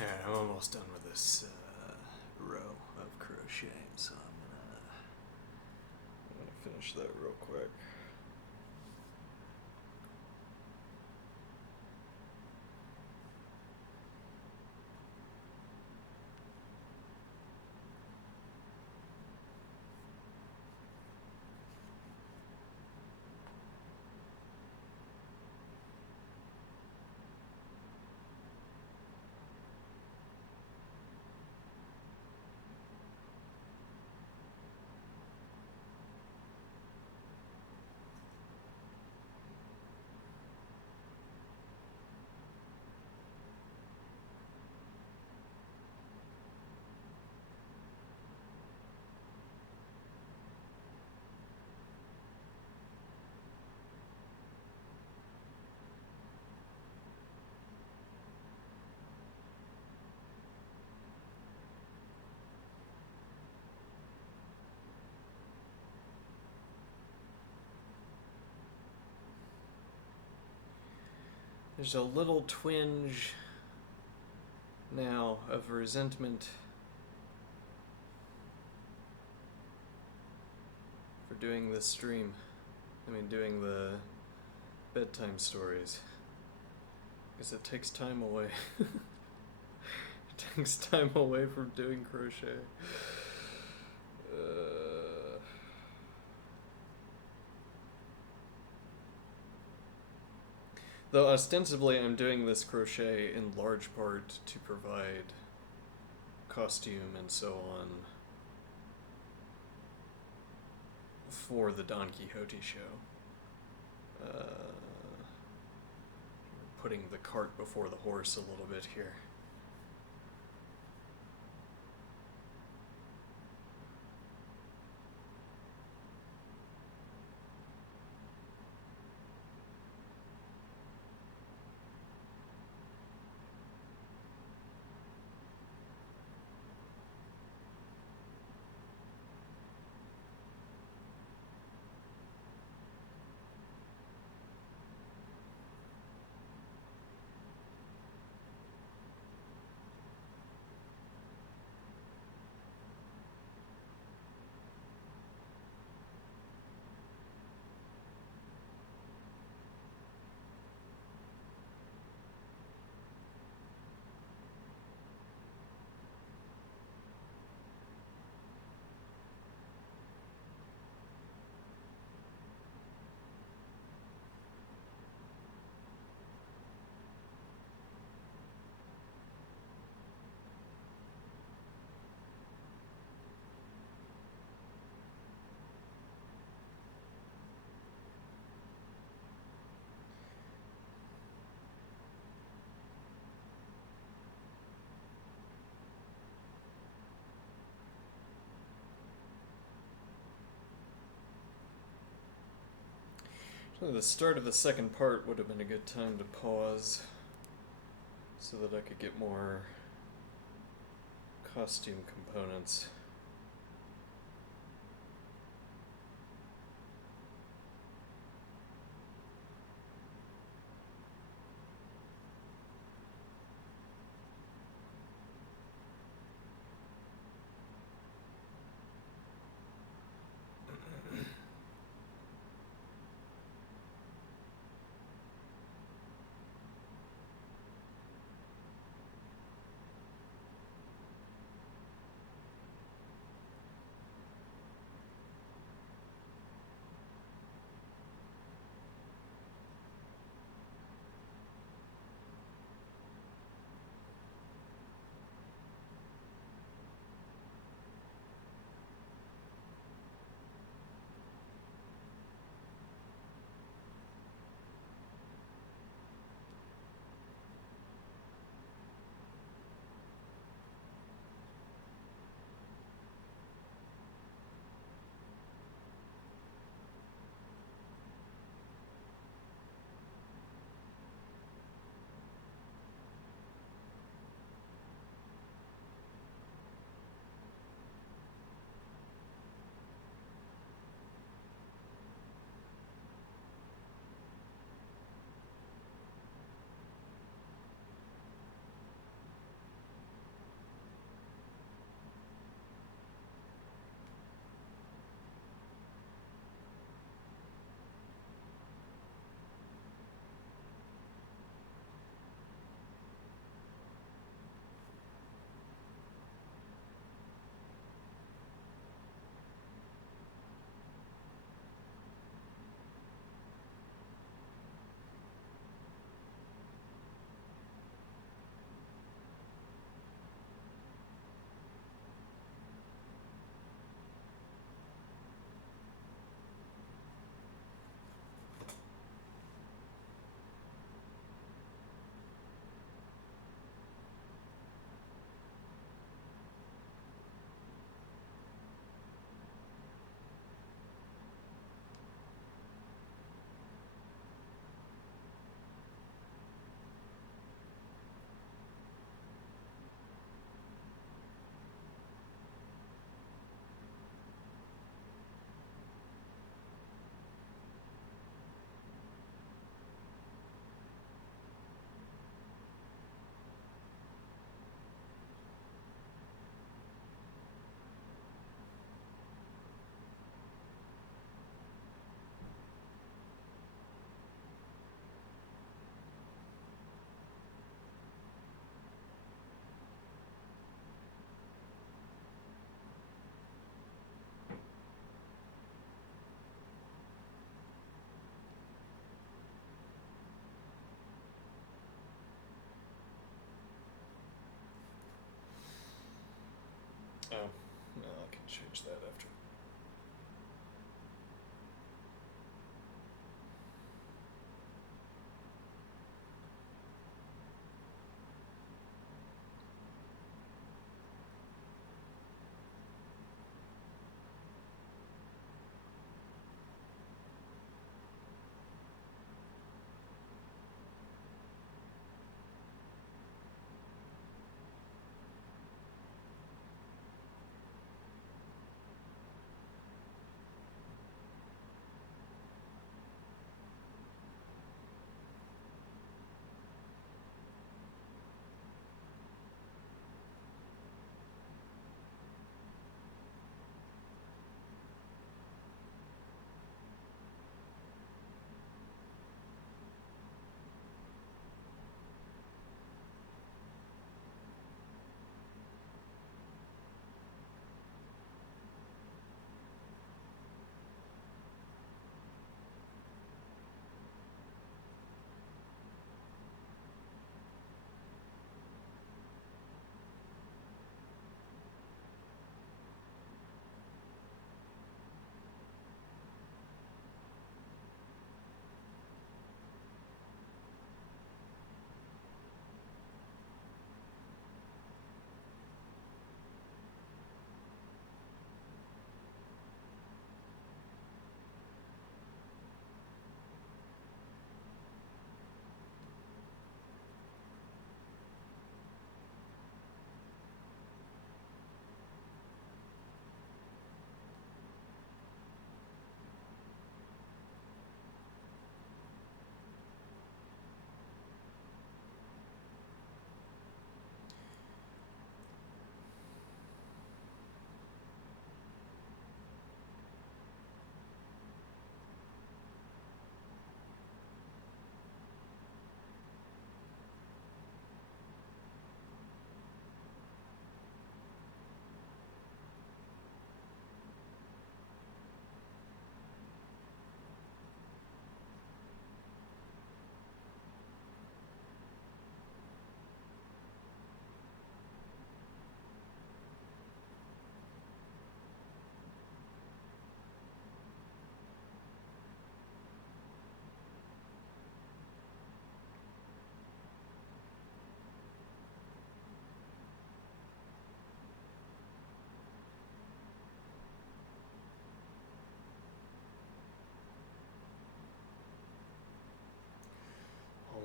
Alright, I'm almost done with this row of crochet, so I'm gonna finish that real quick. There's a little twinge now of resentment for doing this stream. Doing the bedtime stories. Because it takes time away. It takes time away from doing crochet. Though ostensibly I'm doing this crochet in large part to provide costume and so on for the Don Quixote show. Putting the cart before the horse a little bit here. So the start of the second part would have been a good time to pause so that I could get more costume components. Oh, no, I can change that after.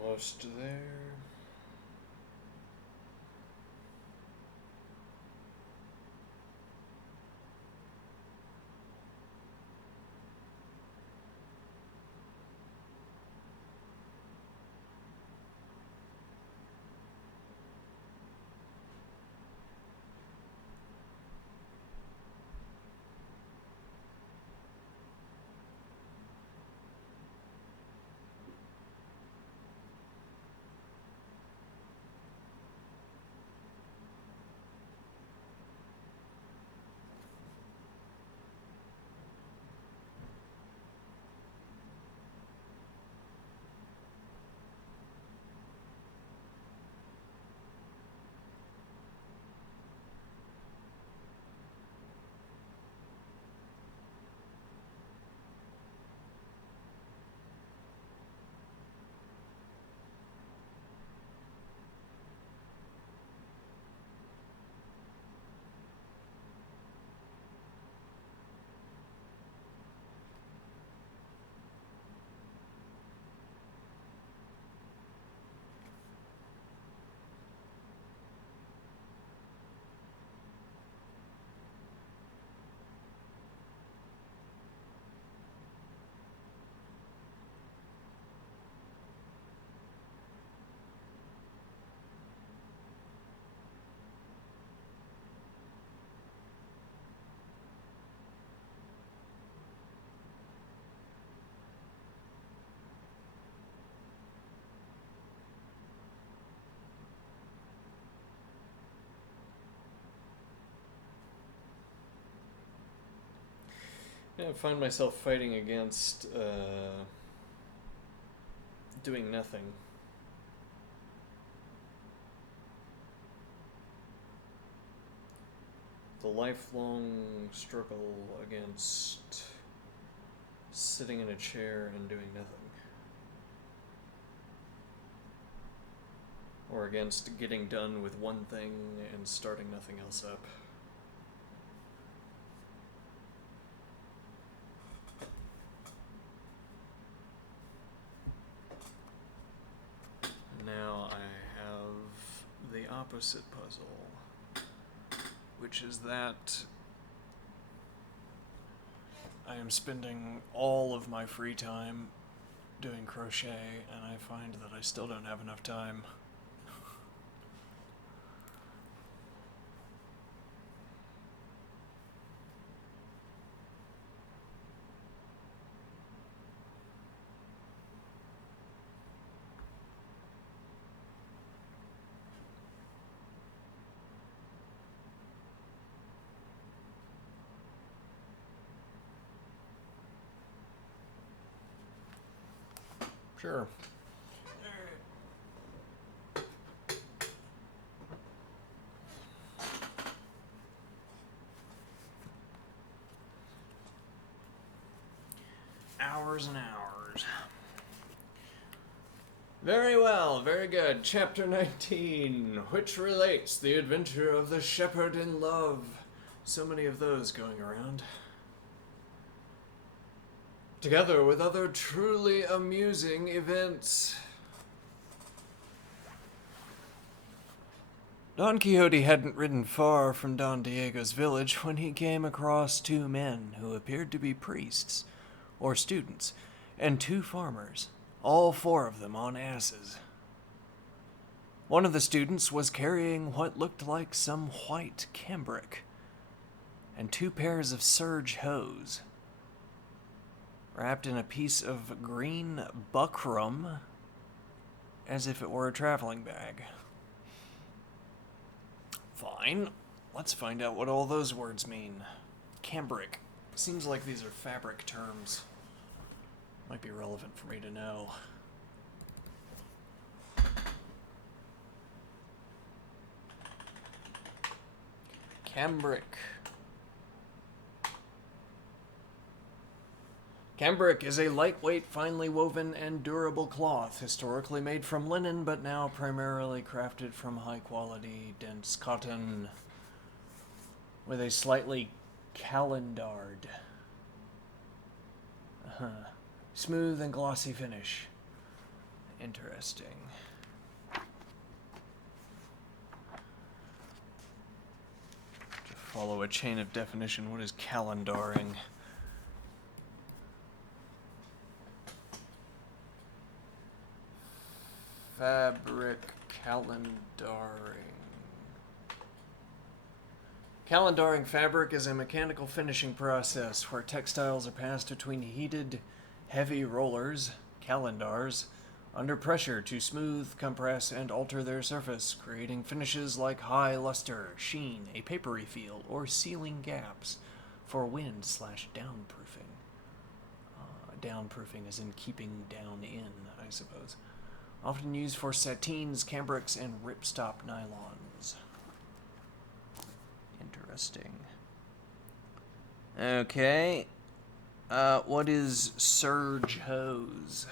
Almost there. Yeah, I find myself fighting against doing nothing. the lifelong struggle against sitting in a chair and doing nothing. Or against getting done with one thing and starting nothing else up. Now I have the opposite puzzle, which is that I am spending all of my free time doing crochet, and I find that I still don't have enough time. Sure. Hours and hours. Very well, very good. Chapter 19, which relates the adventure of the shepherd in love. So many of those going around. Together with other truly amusing events. Don Quixote hadn't ridden far from Don Diego's village when he came across two men who appeared to be priests, or students, and two farmers, all four of them on asses. One of the students was carrying what looked like some white cambric, and two pairs of serge hose, wrapped in a piece of green buckram, as if it were a traveling bag. Fine, let's find out what all those words mean. Cambric. Seems like these are fabric terms. Might be relevant for me to know. Cambric. Cambric is a lightweight, finely woven, and durable cloth, historically made from linen, but now primarily crafted from high-quality, dense cotton, with a slightly calendared, smooth and glossy finish. Interesting. To follow a chain of definition, what is calendering? Fabric calendaring. Calendaring fabric is a mechanical finishing process where textiles are passed between heated, heavy rollers, calendars, under pressure to smooth, compress, and alter their surface, creating finishes like high luster, sheen, a papery feel, or sealing gaps for wind/downproofing. Downproofing is in keeping down in, I suppose. Often used for sateens, cambrics, and ripstop nylons. Interesting. Okay. What is serge hose?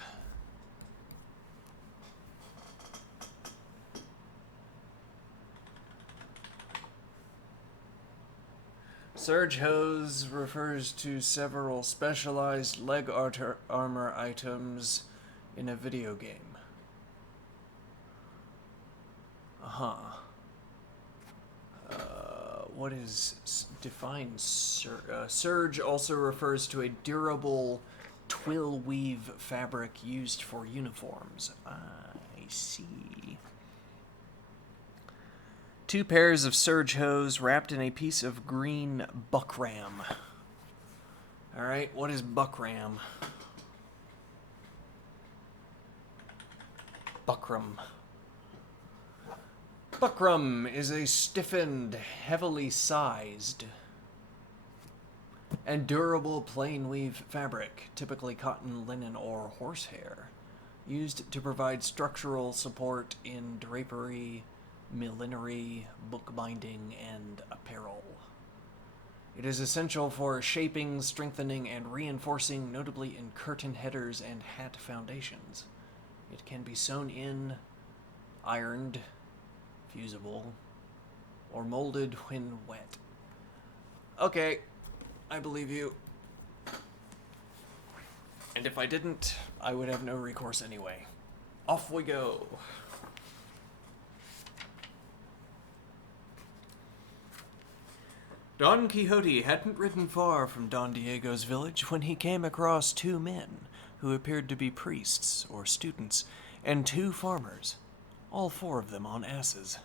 Serge hose refers to several specialized leg armor items in a video game. What is defined? Serge also refers to a durable twill weave fabric used for uniforms. I see. Two pairs of serge hose wrapped in a piece of green buckram. Alright, what is buckram? Buckram. Buckram is a stiffened, heavily sized, and durable plain weave fabric, typically cotton, linen, or horsehair, used to provide structural support in drapery, millinery, bookbinding, and apparel. It is essential for shaping, strengthening, and reinforcing, notably in curtain headers and hat foundations. It can be sewn in, ironed, fusible, or molded when wet. Okay, I believe you. And if I didn't, I would have no recourse anyway. Off we go. Don Quixote hadn't ridden far from Don Diego's village when he came across two men who appeared to be priests or students, and two farmers, all four of them on asses.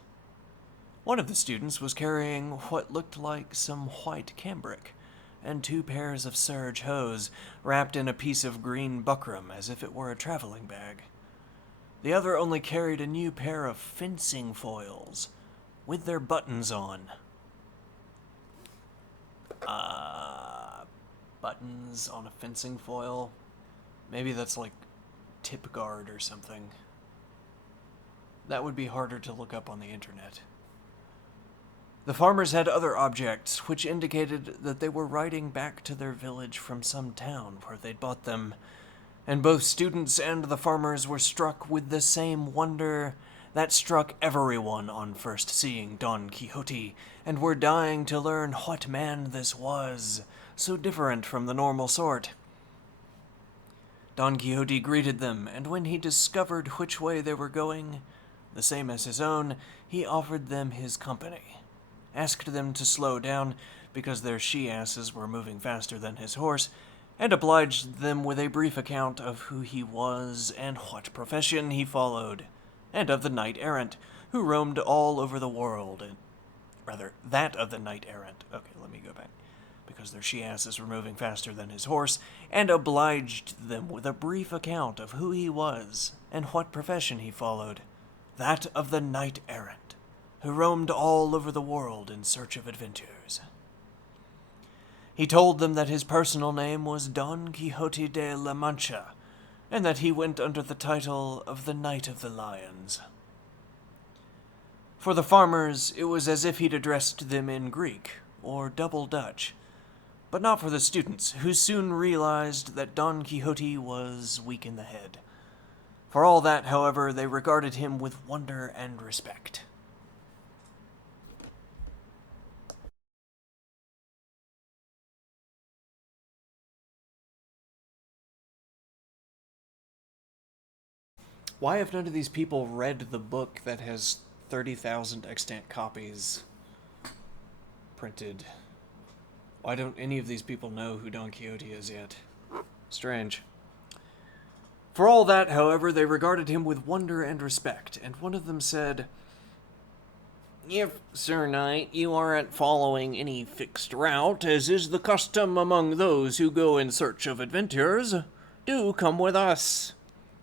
One of the students was carrying what looked like some white cambric, and two pairs of serge hose wrapped in a piece of green buckram as if it were a traveling bag. The other only carried a new pair of fencing foils, with their buttons on. Buttons on a fencing foil? Maybe that's like tip guard or something. That would be harder to look up on the internet. The farmers had other objects, which indicated that they were riding back to their village from some town where they'd bought them, and both students and the farmers were struck with the same wonder that struck everyone on first seeing Don Quixote, and were dying to learn what man this was, so different from the normal sort. Don Quixote greeted them, and when he discovered which way they were going, the same as his own, he offered them his company, asked them to slow down because their she-asses were moving faster than his horse, and obliged them with a brief account of who he was and what profession he followed, and of the knight-errant, who roamed all over the world, that of the knight-errant. Okay, let me go back. Because their she-asses were moving faster than his horse, and obliged them with a brief account of who he was and what profession he followed, that of the knight-errant, who roamed all over the world in search of adventures. He told them that his personal name was Don Quixote de la Mancha, and that he went under the title of the Knight of the Lions. For the farmers, it was as if he'd addressed them in Greek, or Double Dutch, but not for the students, who soon realized that Don Quixote was weak in the head. For all that, however, they regarded him with wonder and respect. Why have none of these people read the book that has 30,000 extant copies printed? Why don't any of these people know who Don Quixote is yet? Strange. For all that, however, they regarded him with wonder and respect, and one of them said, "If, Sir Knight, you aren't following any fixed route, as is the custom among those who go in search of adventures, do come with us.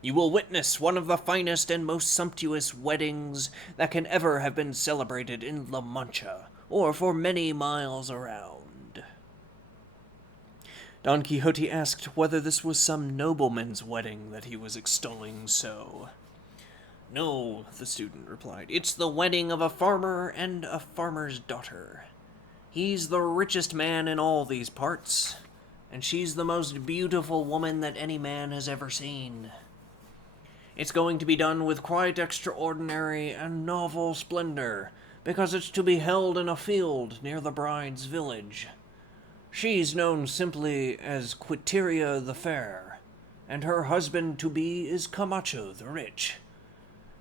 You will witness one of the finest and most sumptuous weddings that can ever have been celebrated in La Mancha, or for many miles around." Don Quixote asked whether this was some nobleman's wedding that he was extolling so. "No," the student replied. "It's the wedding of a farmer and a farmer's daughter. He's the richest man in all these parts, and she's the most beautiful woman that any man has ever seen. It's going to be done with quite extraordinary and novel splendor, because it's to be held in a field near the bride's village. She's known simply as Quiteria the Fair, and her husband-to-be is Camacho the Rich.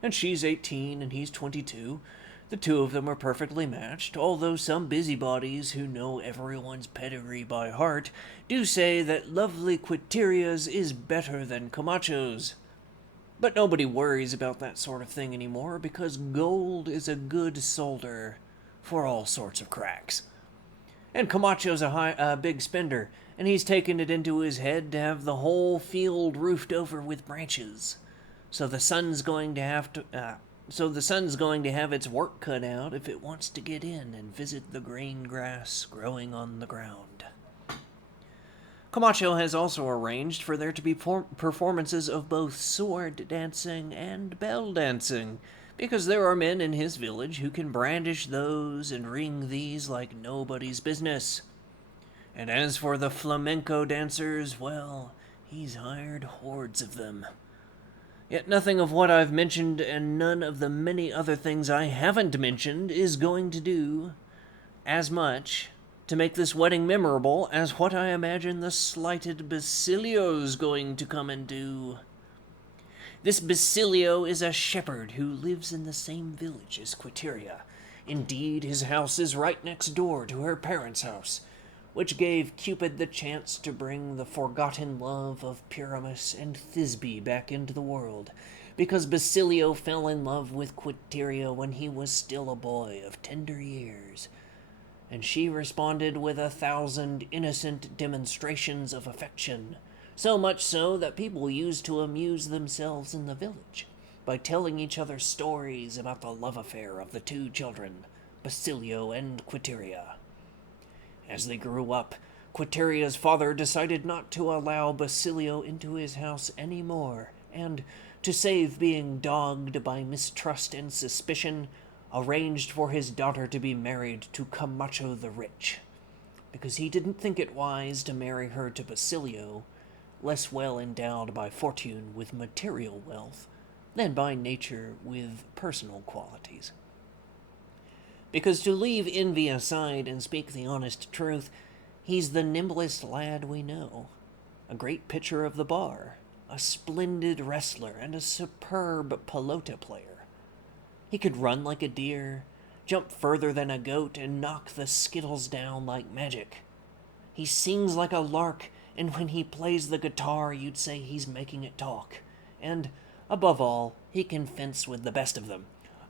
And she's 18 and he's 22. The two of them are perfectly matched, although some busybodies who know everyone's pedigree by heart do say that lovely Quiteria's is better than Camacho's. But nobody worries about that sort of thing anymore, because gold is a good solder for all sorts of cracks. And Camacho's a big spender, and he's taken it into his head to have the whole field roofed over with branches. So the sun's going to have its work cut out if it wants to get in and visit the green grass growing on the ground. Camacho has also arranged for there to be performances of both sword dancing and bell dancing, because there are men in his village who can brandish those and ring these like nobody's business. And as for the flamenco dancers, well, he's hired hordes of them. Yet nothing of what I've mentioned and none of the many other things I haven't mentioned is going to do as much to make this wedding memorable as what I imagine the slighted Basilio's going to come and do. This Basilio is a shepherd who lives in the same village as Quiteria. Indeed, his house is right next door to her parents' house, which gave Cupid the chance to bring the forgotten love of Pyramus and Thisbe back into the world, because Basilio fell in love with Quiteria when he was still a boy of tender years, and she responded with 1,000 innocent demonstrations of affection, so much so that people used to amuse themselves in the village by telling each other stories about the love affair of the two children, Basilio and Quiteria. As they grew up, Quiteria's father decided not to allow Basilio into his house anymore, and, to save being dogged by mistrust and suspicion, arranged for his daughter to be married to Camacho the Rich, because he didn't think it wise to marry her to Basilio, less well endowed by fortune with material wealth than by nature with personal qualities. Because to leave envy aside and speak the honest truth, he's the nimblest lad we know, a great pitcher of the bar, a splendid wrestler, and a superb pelota player. He could run like a deer, jump further than a goat, and knock the skittles down like magic. He sings like a lark, and when he plays the guitar, you'd say he's making it talk. And, above all, he can fence with the best of them.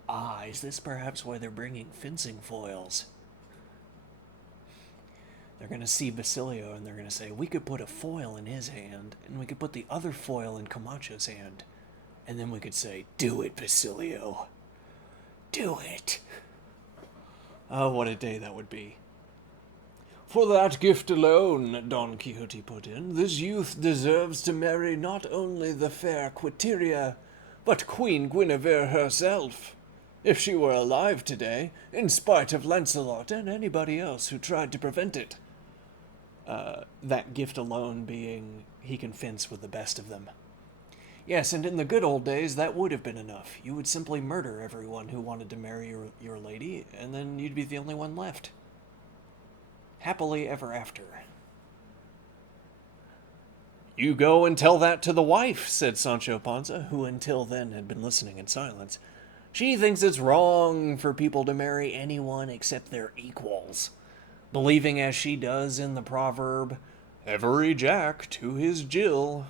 Ah, is this perhaps why they're bringing fencing foils? They're going to see Basilio and they're going to say, we could put a foil in his hand, and we could put the other foil in Camacho's hand. And then we could say, do it, Basilio. Do it. Oh, what a day that would be. For that gift alone, Don Quixote put in, this youth deserves to marry not only the fair Quiteria, but Queen Guinevere herself, if she were alive today, in spite of Lancelot and anybody else who tried to prevent it. That gift alone being he can fence with the best of them. Yes, and in the good old days, that would have been enough. You would simply murder everyone who wanted to marry your lady, and then you'd be the only one left. Happily ever after. You go and tell that to the wife, said Sancho Panza, who until then had been listening in silence. She thinks it's wrong for people to marry anyone except their equals, believing as she does in the proverb, every Jack to his Jill.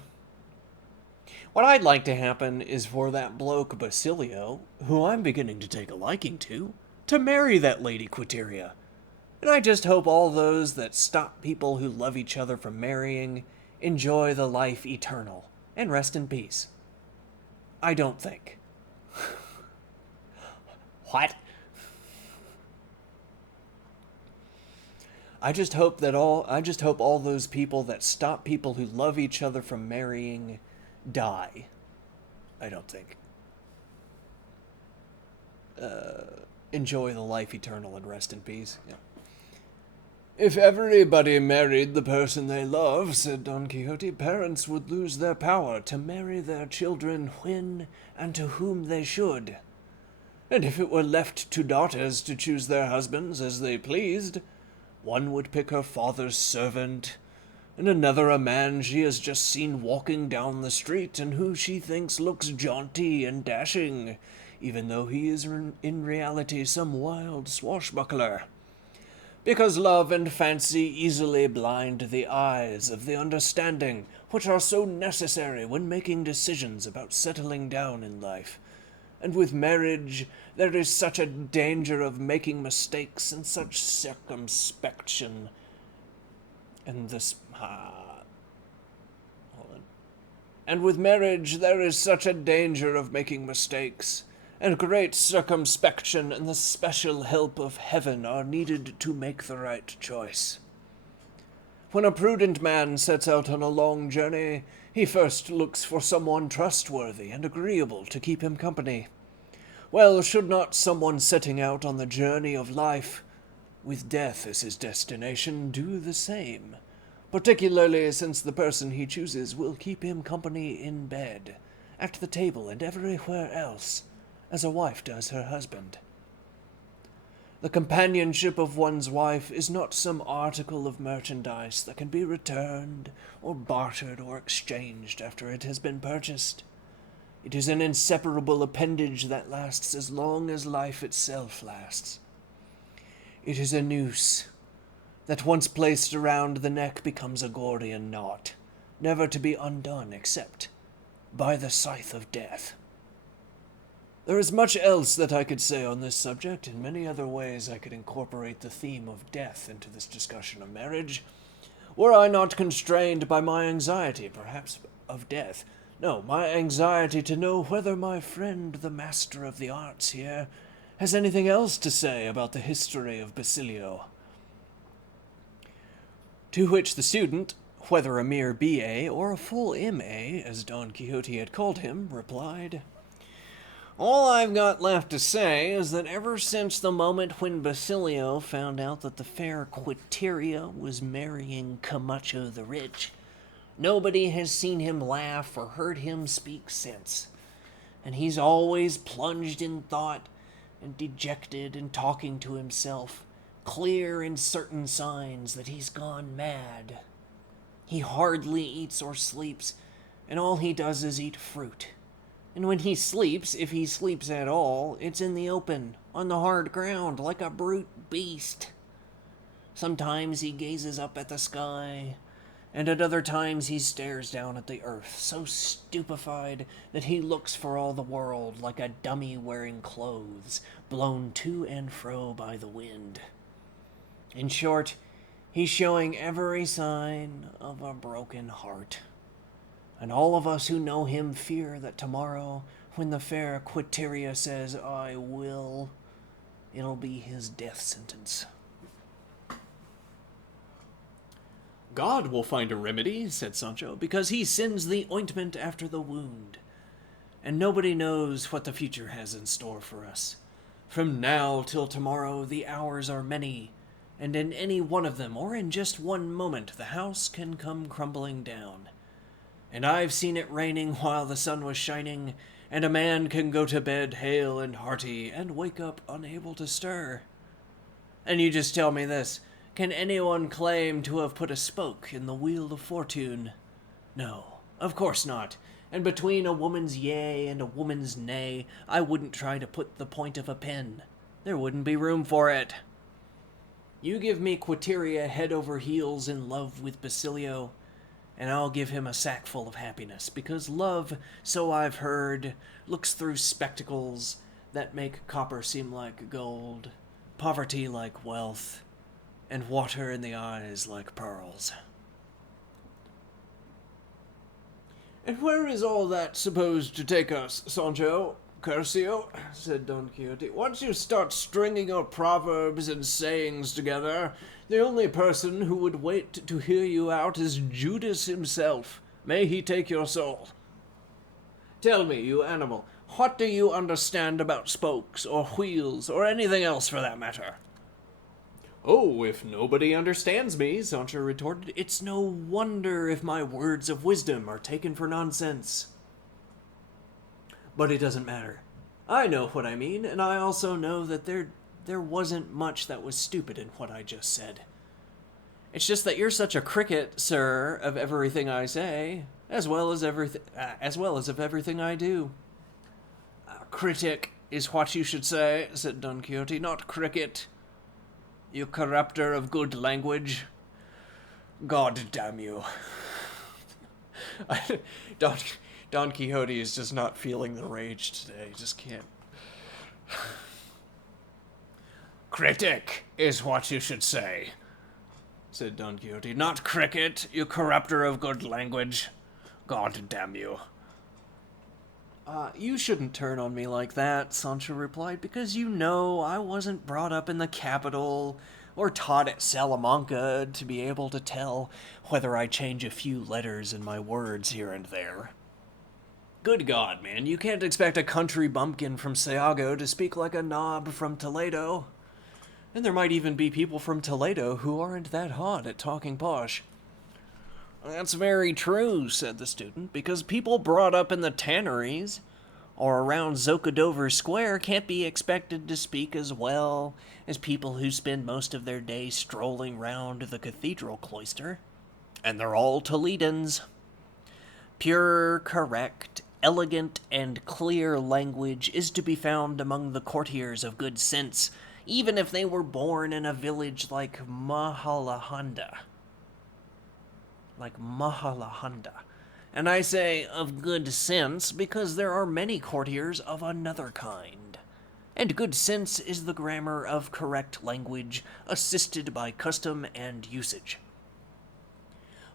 What I'd like to happen is for that bloke Basilio, who I'm beginning to take a liking to marry that lady Quiteria. And I just hope all those that stop people who love each other from marrying enjoy the life eternal and rest in peace. I don't think. What? I just hope all those people that stop people who love each other from marrying die. I don't think. Enjoy the life eternal and rest in peace. Yeah. If everybody married the person they love, said Don Quixote, parents would lose their power to marry their children when and to whom they should. And if it were left to daughters to choose their husbands as they pleased, one would pick her father's servant, and another a man she has just seen walking down the street and who she thinks looks jaunty and dashing, even though he is in reality some wild swashbuckler. Because love and fancy easily blind the eyes of the understanding, which are so necessary when making decisions about settling down in life. And with marriage, there is such a danger of making mistakes and such circumspection. And And with marriage, there is such a danger of making mistakes, and great circumspection and the special help of heaven are needed to make the right choice. When a prudent man sets out on a long journey, he first looks for someone trustworthy and agreeable to keep him company. Well, should not someone setting out on the journey of life with death as his destination, do the same, particularly since the person he chooses will keep him company in bed, at the table, and everywhere else, as a wife does her husband. The companionship of one's wife is not some article of merchandise that can be returned or bartered or exchanged after it has been purchased. It is an inseparable appendage that lasts as long as life itself lasts. It is a noose that once placed around the neck becomes a Gordian knot, never to be undone except by the scythe of death. There is much else that I could say on this subject, and many other ways I could incorporate the theme of death into this discussion of marriage, were I not constrained by my anxiety, perhaps of death. No, my anxiety to know whether my friend, the master of the arts here, has anything else to say about the history of Basilio. To which the student, whether a mere B.A. or a full M.A., as Don Quixote had called him, replied, "All I've got left to say is that ever since the moment when Basilio found out that the fair Quiteria was marrying Camacho the Rich, nobody has seen him laugh or heard him speak since, and he's always plunged in thought and dejected and talking to himself, clear in certain signs that he's gone mad. He hardly eats or sleeps, and all he does is eat fruit. And when he sleeps, if he sleeps at all, it's in the open, on the hard ground, like a brute beast. Sometimes he gazes up at the sky, and at other times he stares down at the earth, so stupefied that he looks for all the world like a dummy wearing clothes, blown to and fro by the wind. In short, he's showing every sign of a broken heart. And all of us who know him fear that tomorrow, when the fair Quiteria says, 'I will,' it'll be his death sentence." "God will find a remedy," said Sancho, "because he sends the ointment after the wound. And nobody knows what the future has in store for us. From now till tomorrow the hours are many, and in any one of them, or in just one moment, the house can come crumbling down. And I've seen it raining while the sun was shining, and a man can go to bed hale and hearty, and wake up unable to stir. And you just tell me this, can anyone claim to have put a spoke in the wheel of fortune? No, of course not. And between a woman's yea and a woman's nay, I wouldn't try to put the point of a pen. There wouldn't be room for it. You give me Quiteria head over heels in love with Basilio, and I'll give him a sack full of happiness, because love, so I've heard, looks through spectacles that make copper seem like gold, poverty like wealth, and water in the eyes like pearls." "And where is all that supposed to take us, Sancho? Curcio," said Don Quixote. "Once you start stringing your proverbs and sayings together, the only person who would wait to hear you out is Judas himself. May he take your soul. Tell me, you animal, what do you understand about spokes, or wheels, or anything else for that matter?" "Oh, if nobody understands me," Sancho retorted, "it's no wonder if my words of wisdom are taken for nonsense. But it doesn't matter. I know what I mean, and I also know that there wasn't much that was stupid in what I just said. It's just that you're such a cricket, sir, of everything I say, as well as of everything I do." "Critic is what you should say," said Don Quixote, "not cricket. You corrupter of good language. God damn you." Don Quixote is just not feeling the rage today. He just can't. "Critic is what you should say," said Don Quixote, "not cricket, you corrupter of good language. God damn you." You shouldn't turn on me like that," Sancho replied, "because you know I wasn't brought up in the capital or taught at Salamanca to be able to tell whether I change a few letters in my words here and there. Good God, man, you can't expect a country bumpkin from Sayago to speak like a knob from Toledo. And there might even be people from Toledo who aren't that hot at talking posh. That's very true, said the student, because people brought up in the tanneries or around Zocodover Square can't be expected to speak as well as people who spend most of their day strolling round the cathedral cloister. And they're all Toledans. Pure, correct, elegant, and clear language is to be found among the courtiers of good sense, even if they were born in a village like Mahalahanda. And I say of good sense because there are many courtiers of another kind. And good sense is the grammar of correct language, assisted by custom and usage.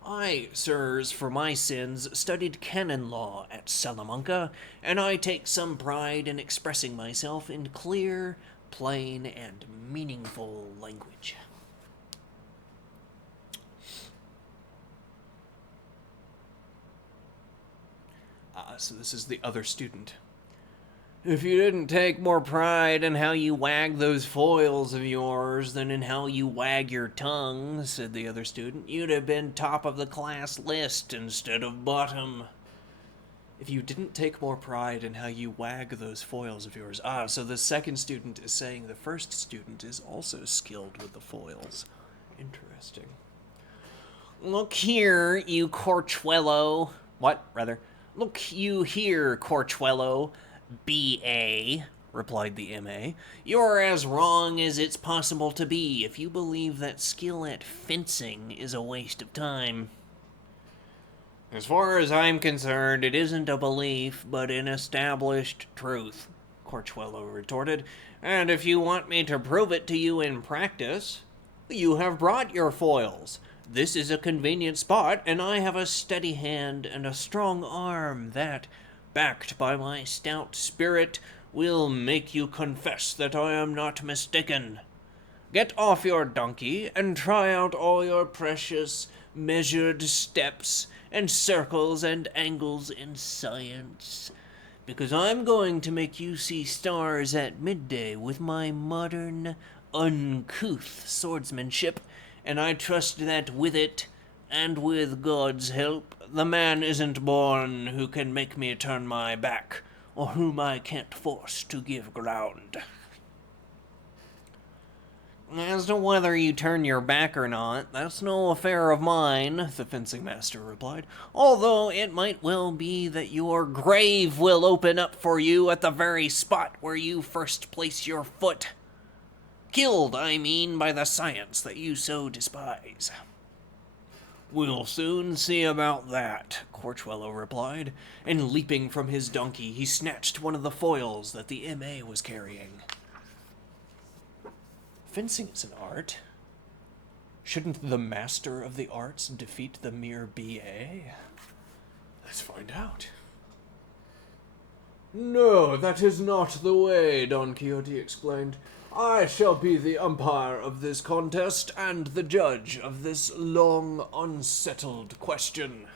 I, sirs, for my sins, studied canon law at Salamanca, and I take some pride in expressing myself in clear, plain, and meaningful language. So this is the other student. If you didn't take more pride in how you wag those foils of yours than in how you wag your tongue, said the other student, you'd have been top of the class list instead of bottom. If you didn't take more pride in how you wag those foils of yours. So the second student is saying the first student is also skilled with the foils. Interesting. Look here, you Corchuelo. Look you here, Corchuelo. B.A., replied the M.A., you're as wrong as it's possible to be if you believe that skill at fencing is a waste of time. As far as I'm concerned, it isn't a belief, but an established truth, Corchuelo retorted, and if you want me to prove it to you in practice, you have brought your foils. This is a convenient spot, and I have a steady hand and a strong arm that, backed by my stout spirit, will make you confess that I am not mistaken. Get off your donkey and try out all your precious measured steps and circles and angles in science, because I'm going to make you see stars at midday with my modern, uncouth swordsmanship, and I trust that with it, and with God's help, the man isn't born who can make me turn my back, or whom I can't force to give ground. As to whether you turn your back or not, that's no affair of mine, the fencing master replied, although it might well be that your grave will open up for you at the very spot where you first place your foot. Killed, I mean, by the science that you so despise. We'll soon see about that, Corchuelo replied, and leaping from his donkey, he snatched one of the foils that the M.A. was carrying. Fencing is an art. Shouldn't the master of the arts defeat the mere B.A.? Let's find out. No, that is not the way, Don Quixote explained. I shall be the umpire of this contest and the judge of this long unsettled question.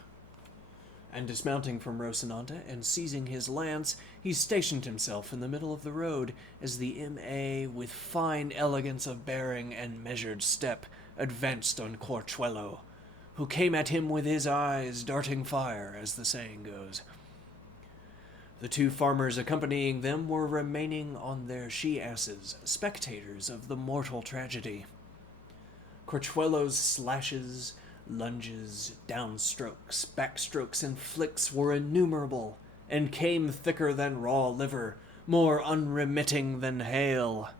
And dismounting from Rocinante and seizing his lance, he stationed himself in the middle of the road as the M.A., with fine elegance of bearing and measured step, advanced on Corchuelo, who came at him with his eyes darting fire, as the saying goes. The two farmers accompanying them were remaining on their she-asses, spectators of the mortal tragedy. Corchuelo's slashes, lunges, downstrokes, backstrokes, and flicks were innumerable, and came thicker than raw liver, more unremitting than hail.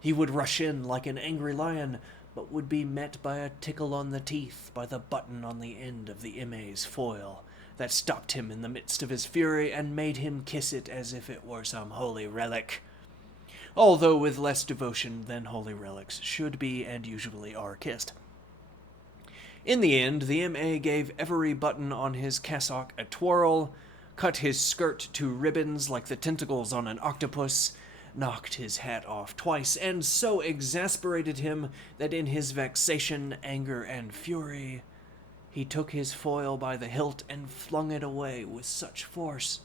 He would rush in like an angry lion, but would be met by a tickle on the teeth by the button on the end of the M.A.'s foil, that stopped him in the midst of his fury and made him kiss it as if it were some holy relic, although with less devotion than holy relics should be and usually are kissed. In the end, the M.A. gave every button on his cassock a twirl, cut his skirt to ribbons like the tentacles on an octopus, knocked his hat off twice, and so exasperated him that in his vexation, anger, and fury, he took his foil by the hilt and flung it away with such force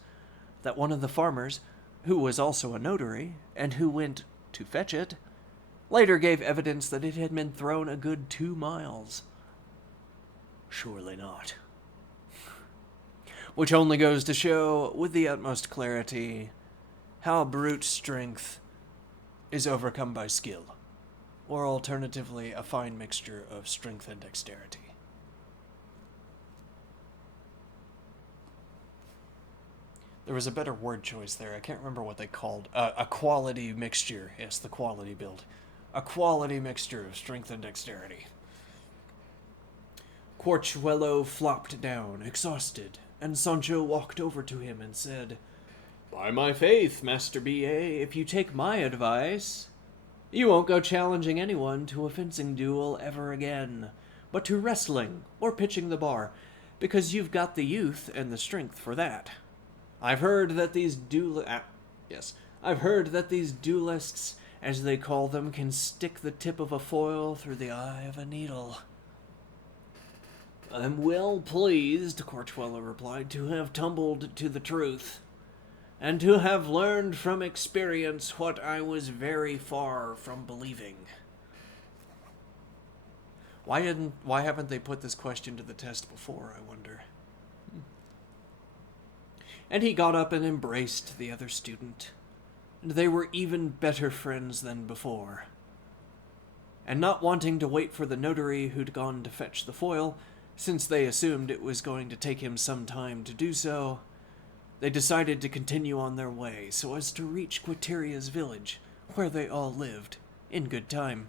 that one of the farmers, who was also a notary, and who went to fetch it, later gave evidence that it had been thrown a good 2 miles. Surely not. Which only goes to show, with the utmost clarity, how brute strength is overcome by skill, or alternatively, a fine mixture of strength and dexterity. There was a better word choice there. I can't remember what they called. A quality mixture. Yes, the quality build. A quality mixture of strength and dexterity. Corchuelo flopped down, exhausted, and Sancho walked over to him and said, "By my faith, Master B.A., if you take my advice, you won't go challenging anyone to a fencing duel ever again, but to wrestling or pitching the bar, because you've got the youth and the strength for that. I've heard that these duelists, as they call them, can stick the tip of a foil through the eye of a needle." "I'm well pleased," Corchuelo replied, "to have tumbled to the truth, and to have learned from experience what I was very far from believing." Why haven't they put this question to the test before, I wonder? And he got up and embraced the other student, and they were even better friends than before. And not wanting to wait for the notary who'd gone to fetch the foil, since they assumed it was going to take him some time to do so, they decided to continue on their way so as to reach Quateria's village, where they all lived, in good time.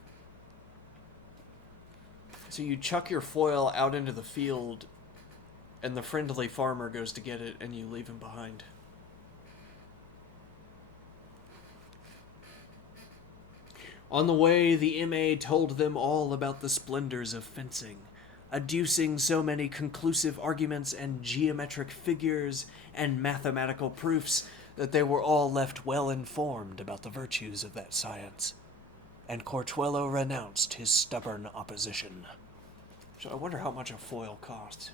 So you chuck your foil out into the field, and the friendly farmer goes to get it, and you leave him behind. On the way, the M.A. told them all about the splendors of fencing, adducing so many conclusive arguments and geometric figures and mathematical proofs that they were all left well informed about the virtues of that science, and Corchuelo renounced his stubborn opposition. So I wonder how much a foil costs.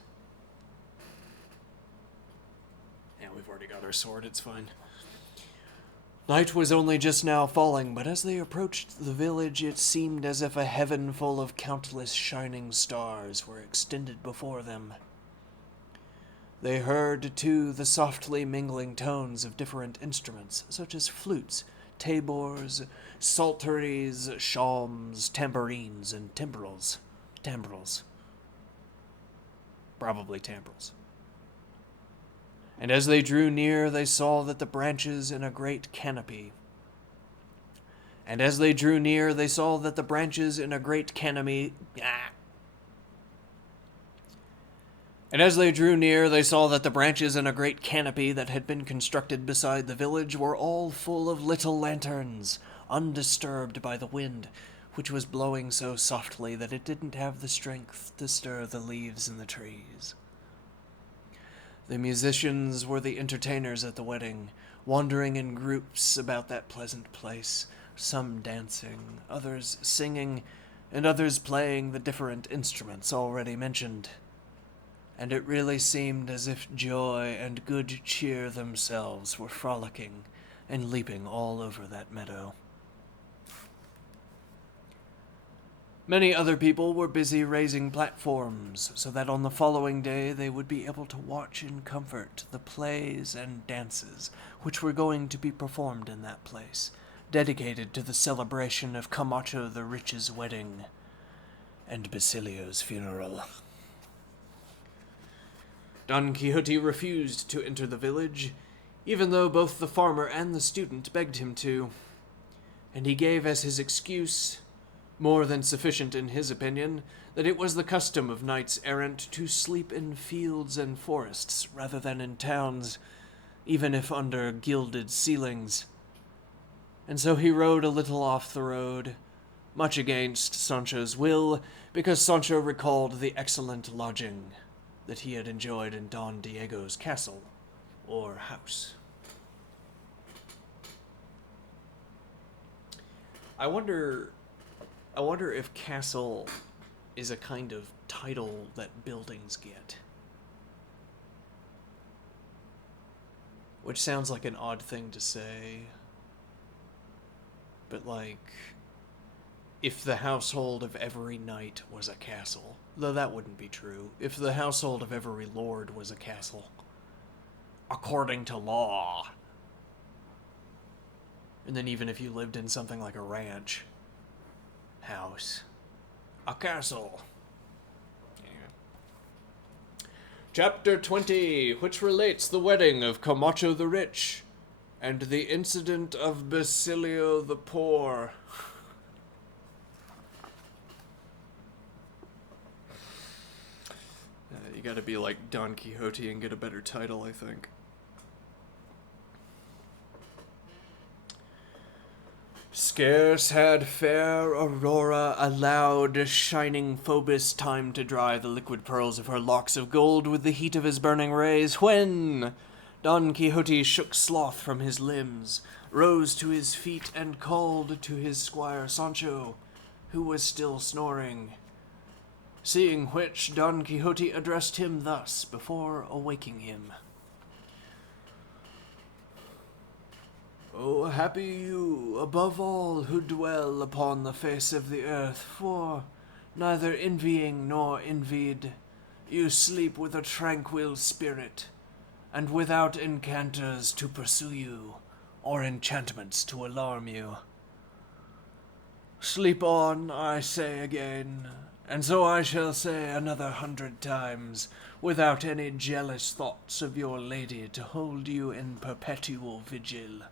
Yeah, we've already got our sword, it's fine. Night was only just now falling, but as they approached the village, it seemed as if a heaven full of countless shining stars were extended before them. They heard, too, the softly mingling tones of different instruments, such as flutes, tabors, psalteries, shawms, tambourines, and timbrels. Probably timbrels. And as they drew near, they saw that the branches in a great canopy. And as they drew near, they saw that the branches in a great canopy. And as they drew near, they saw that the branches in a great canopy that had been constructed beside the village were all full of little lanterns, undisturbed by the wind, which was blowing so softly that it didn't have the strength to stir the leaves in the trees. The musicians were the entertainers at the wedding, wandering in groups about that pleasant place, some dancing, others singing, and others playing the different instruments already mentioned. And it really seemed as if joy and good cheer themselves were frolicking and leaping all over that meadow. Many other people were busy raising platforms, so that on the following day they would be able to watch in comfort the plays and dances which were going to be performed in that place, dedicated to the celebration of Camacho the Rich's wedding and Basilio's funeral. Don Quixote refused to enter the village, even though both the farmer and the student begged him to, and he gave as his excuse, more than sufficient in his opinion, that it was the custom of knights errant to sleep in fields and forests rather than in towns, even if under gilded ceilings. And so he rode a little off the road, much against Sancho's will, because Sancho recalled the excellent lodging that he had enjoyed in Don Diego's castle, or house. I wonder if castle is a kind of title that buildings get. Which sounds like an odd thing to say, but like, if the household of every knight was a castle. Though that wouldn't be true. If the household of every lord was a castle. According to law. And then even if you lived in something like a ranch house. A castle. Yeah. Chapter 20, which relates the wedding of Camacho the Rich and the incident of Basilio the Poor. You gotta be like Don Quixote and get a better title, I think. Scarce had fair Aurora allowed shining Phoebus time to dry the liquid pearls of her locks of gold with the heat of his burning rays, when Don Quixote shook sloth from his limbs, rose to his feet, and called to his squire Sancho, who was still snoring. Seeing which, Don Quixote addressed him thus before awaking him. O happy you, above all who dwell upon the face of the earth, for, neither envying nor envied, you sleep with a tranquil spirit, and without enchanters to pursue you, or enchantments to alarm you. Sleep on, I say again, and so I shall say another 100 times, without any jealous thoughts of your lady to hold you in perpetual vigil,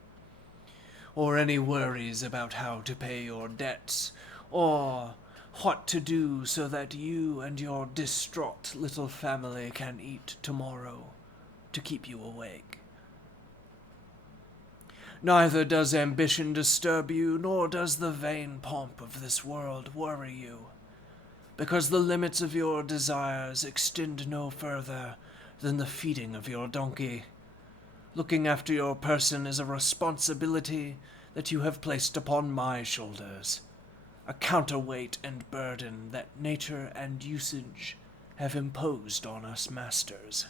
or any worries about how to pay your debts, or what to do so that you and your distraught little family can eat tomorrow to keep you awake. Neither does ambition disturb you, nor does the vain pomp of this world worry you, because the limits of your desires extend no further than the feeding of your donkey. Looking after your person is a responsibility that you have placed upon my shoulders, a counterweight and burden that nature and usage have imposed on us masters.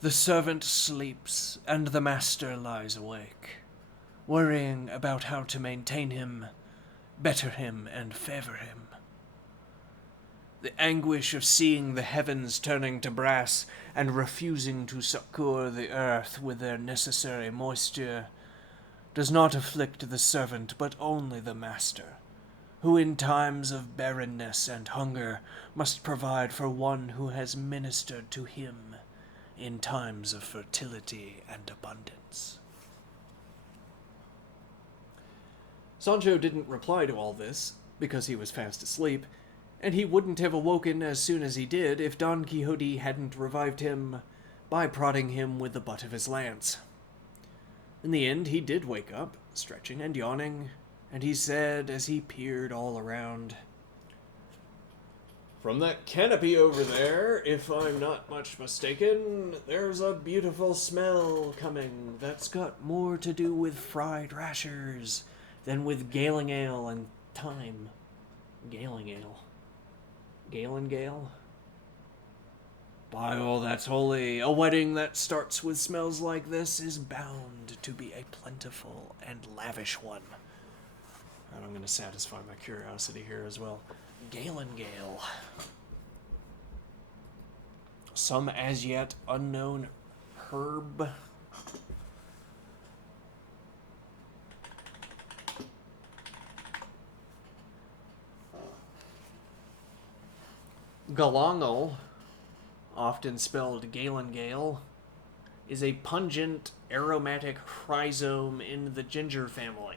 The servant sleeps, and the master lies awake, worrying about how to maintain him, better him, and favor him. The anguish of seeing the heavens turning to brass and refusing to succor the earth with their necessary moisture does not afflict the servant, but only the master, who in times of barrenness and hunger must provide for one who has ministered to him in times of fertility and abundance. Sancho didn't reply to all this, because he was fast asleep, and he wouldn't have awoken as soon as he did if Don Quixote hadn't revived him by prodding him with the butt of his lance. In the end, he did wake up, stretching and yawning, and he said as he peered all around, "From that canopy over there, if I'm not much mistaken, there's a beautiful smell coming that's got more to do with fried rashers than with galing ale and thyme." Galing ale. Galen Gale? By all that's holy, a wedding that starts with smells like this is bound to be a plentiful and lavish one. And I'm going to satisfy my curiosity here as well. Galen Gale. Some as yet unknown herb. Galangal, often spelled galangale, is a pungent, aromatic rhizome in the ginger family.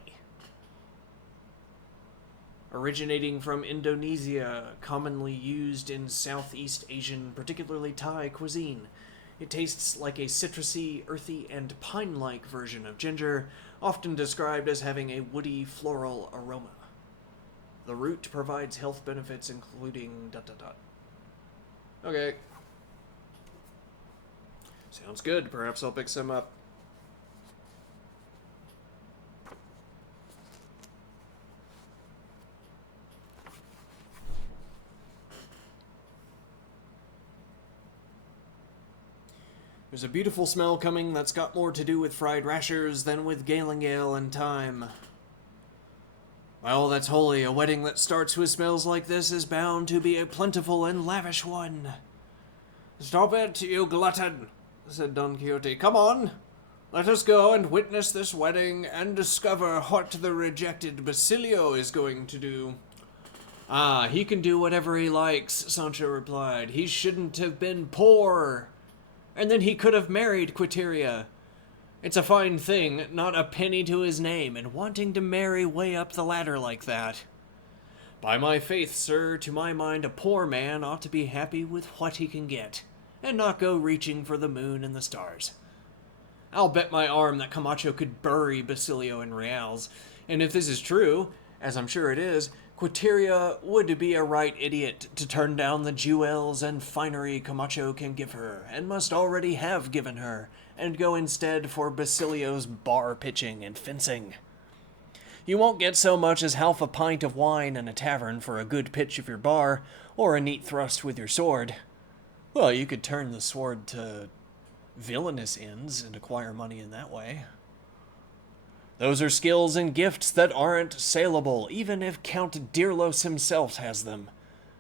Originating from Indonesia, commonly used in Southeast Asian, particularly Thai cuisine. It tastes like a citrusy, earthy, and pine-like version of ginger, often described as having a woody, floral aroma. The root provides health benefits including ... Okay. Sounds good. Perhaps I'll pick some up. There's a beautiful smell coming that's got more to do with fried rashers than with galing ale and thyme. Well, that's holy. A wedding that starts with smells like this is bound to be a plentiful and lavish one. Stop it, you glutton, said Don Quixote. Come on, let us go and witness this wedding and discover what the rejected Basilio is going to do. Ah, he can do whatever he likes, Sancho replied. He shouldn't have been poor. And then he could have married Quiteria. It's a fine thing, not a penny to his name, and wanting to marry way up the ladder like that. By my faith, sir, to my mind, a poor man ought to be happy with what he can get, and not go reaching for the moon and the stars. I'll bet my arm that Camacho could bury Basilio in reals, and if this is true, as I'm sure it is, Quiteria would be a right idiot to turn down the jewels and finery Camacho can give her, and must already have given her, and go instead for Basilio's bar pitching and fencing. You won't get so much as half a pint of wine in a tavern for a good pitch of your bar, or a neat thrust with your sword. Well, you could turn the sword to villainous ends and acquire money in that way. Those are skills and gifts that aren't saleable, even if Count Dearlos himself has them.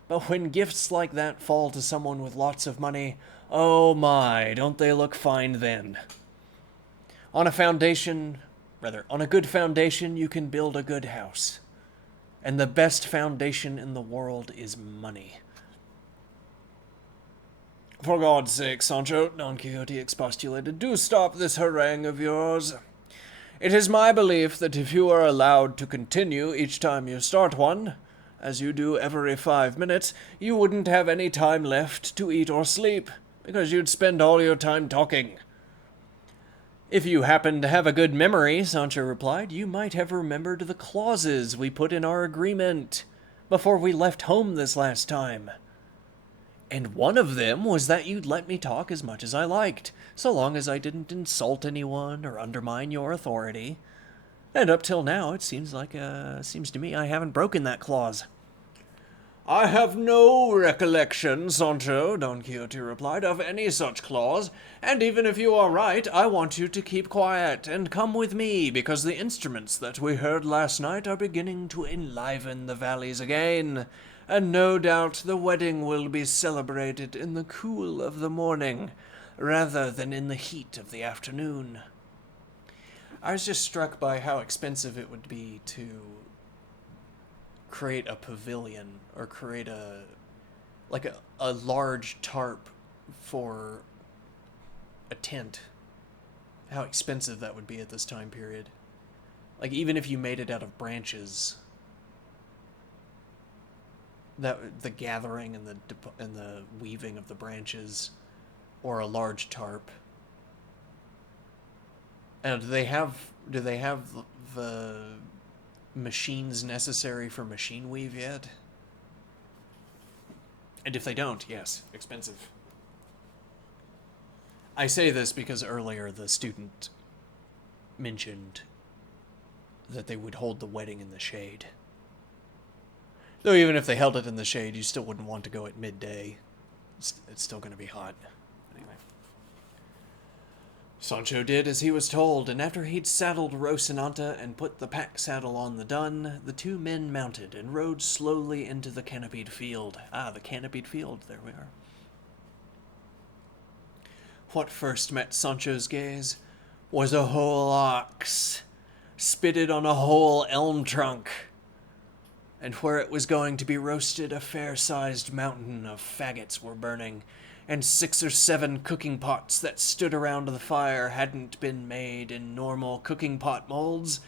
But when gifts like that fall to someone with lots of money, oh my, don't they look fine then. On a good foundation, you can build a good house. And the best foundation in the world is money. For God's sake, Sancho, Don Quixote expostulated, do stop this harangue of yours. It is my belief that if you are allowed to continue each time you start one, as you do every 5 minutes, you wouldn't have any time left to eat or sleep, because you'd spend all your time talking. If you happen to have a good memory, Sancho replied, you might have remembered the clauses we put in our agreement before we left home this last time. And one of them was that you'd let me talk as much as I liked, so long as I didn't insult anyone or undermine your authority. And up till now, it seems to me I haven't broken that clause. I have no recollection, Sancho, Don Quixote replied, of any such clause, and even if you are right, I want you to keep quiet and come with me, because the instruments that we heard last night are beginning to enliven the valleys again, and no doubt the wedding will be celebrated in the cool of the morning, rather than in the heat of the afternoon. I was just struck by how expensive it would be to create a pavilion or create a large tarp for a tent. How expensive that would be at this time period. Like, even if you made it out of branches, that the gathering and the weaving of the branches, or a large tarp. And do they have the machines necessary for machine weave yet? And if they don't, yes, expensive. I say this because earlier the student mentioned that they would hold the wedding in the shade. Though even if they held it in the shade, you still wouldn't want to go at midday. It's still going to be hot. Anyway. Sancho did as he was told, and after he'd saddled Rocinante and put the pack saddle on the dun, the two men mounted and rode slowly into the canopied field. Ah, the canopied field, there we are. What first met Sancho's gaze was a whole ox, spitted on a whole elm trunk, and where it was going to be roasted, a fair-sized mountain of faggots were burning, and 6 or 7 cooking pots that stood around the fire hadn't been made in normal cooking pot molds,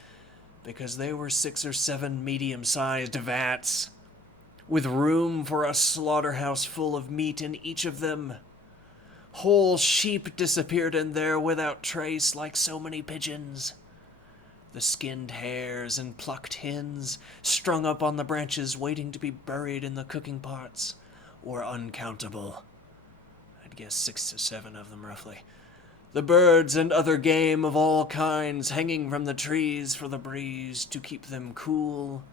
because they were 6 or 7 medium-sized vats, with room for a slaughterhouse full of meat in each of them. Whole sheep disappeared in there without trace, like so many pigeons. The skinned hares and plucked hens, strung up on the branches waiting to be buried in the cooking pots, were uncountable. I'd guess 6 to 7 of them, roughly. The birds and other game of all kinds hanging from the trees for the breeze to keep them cool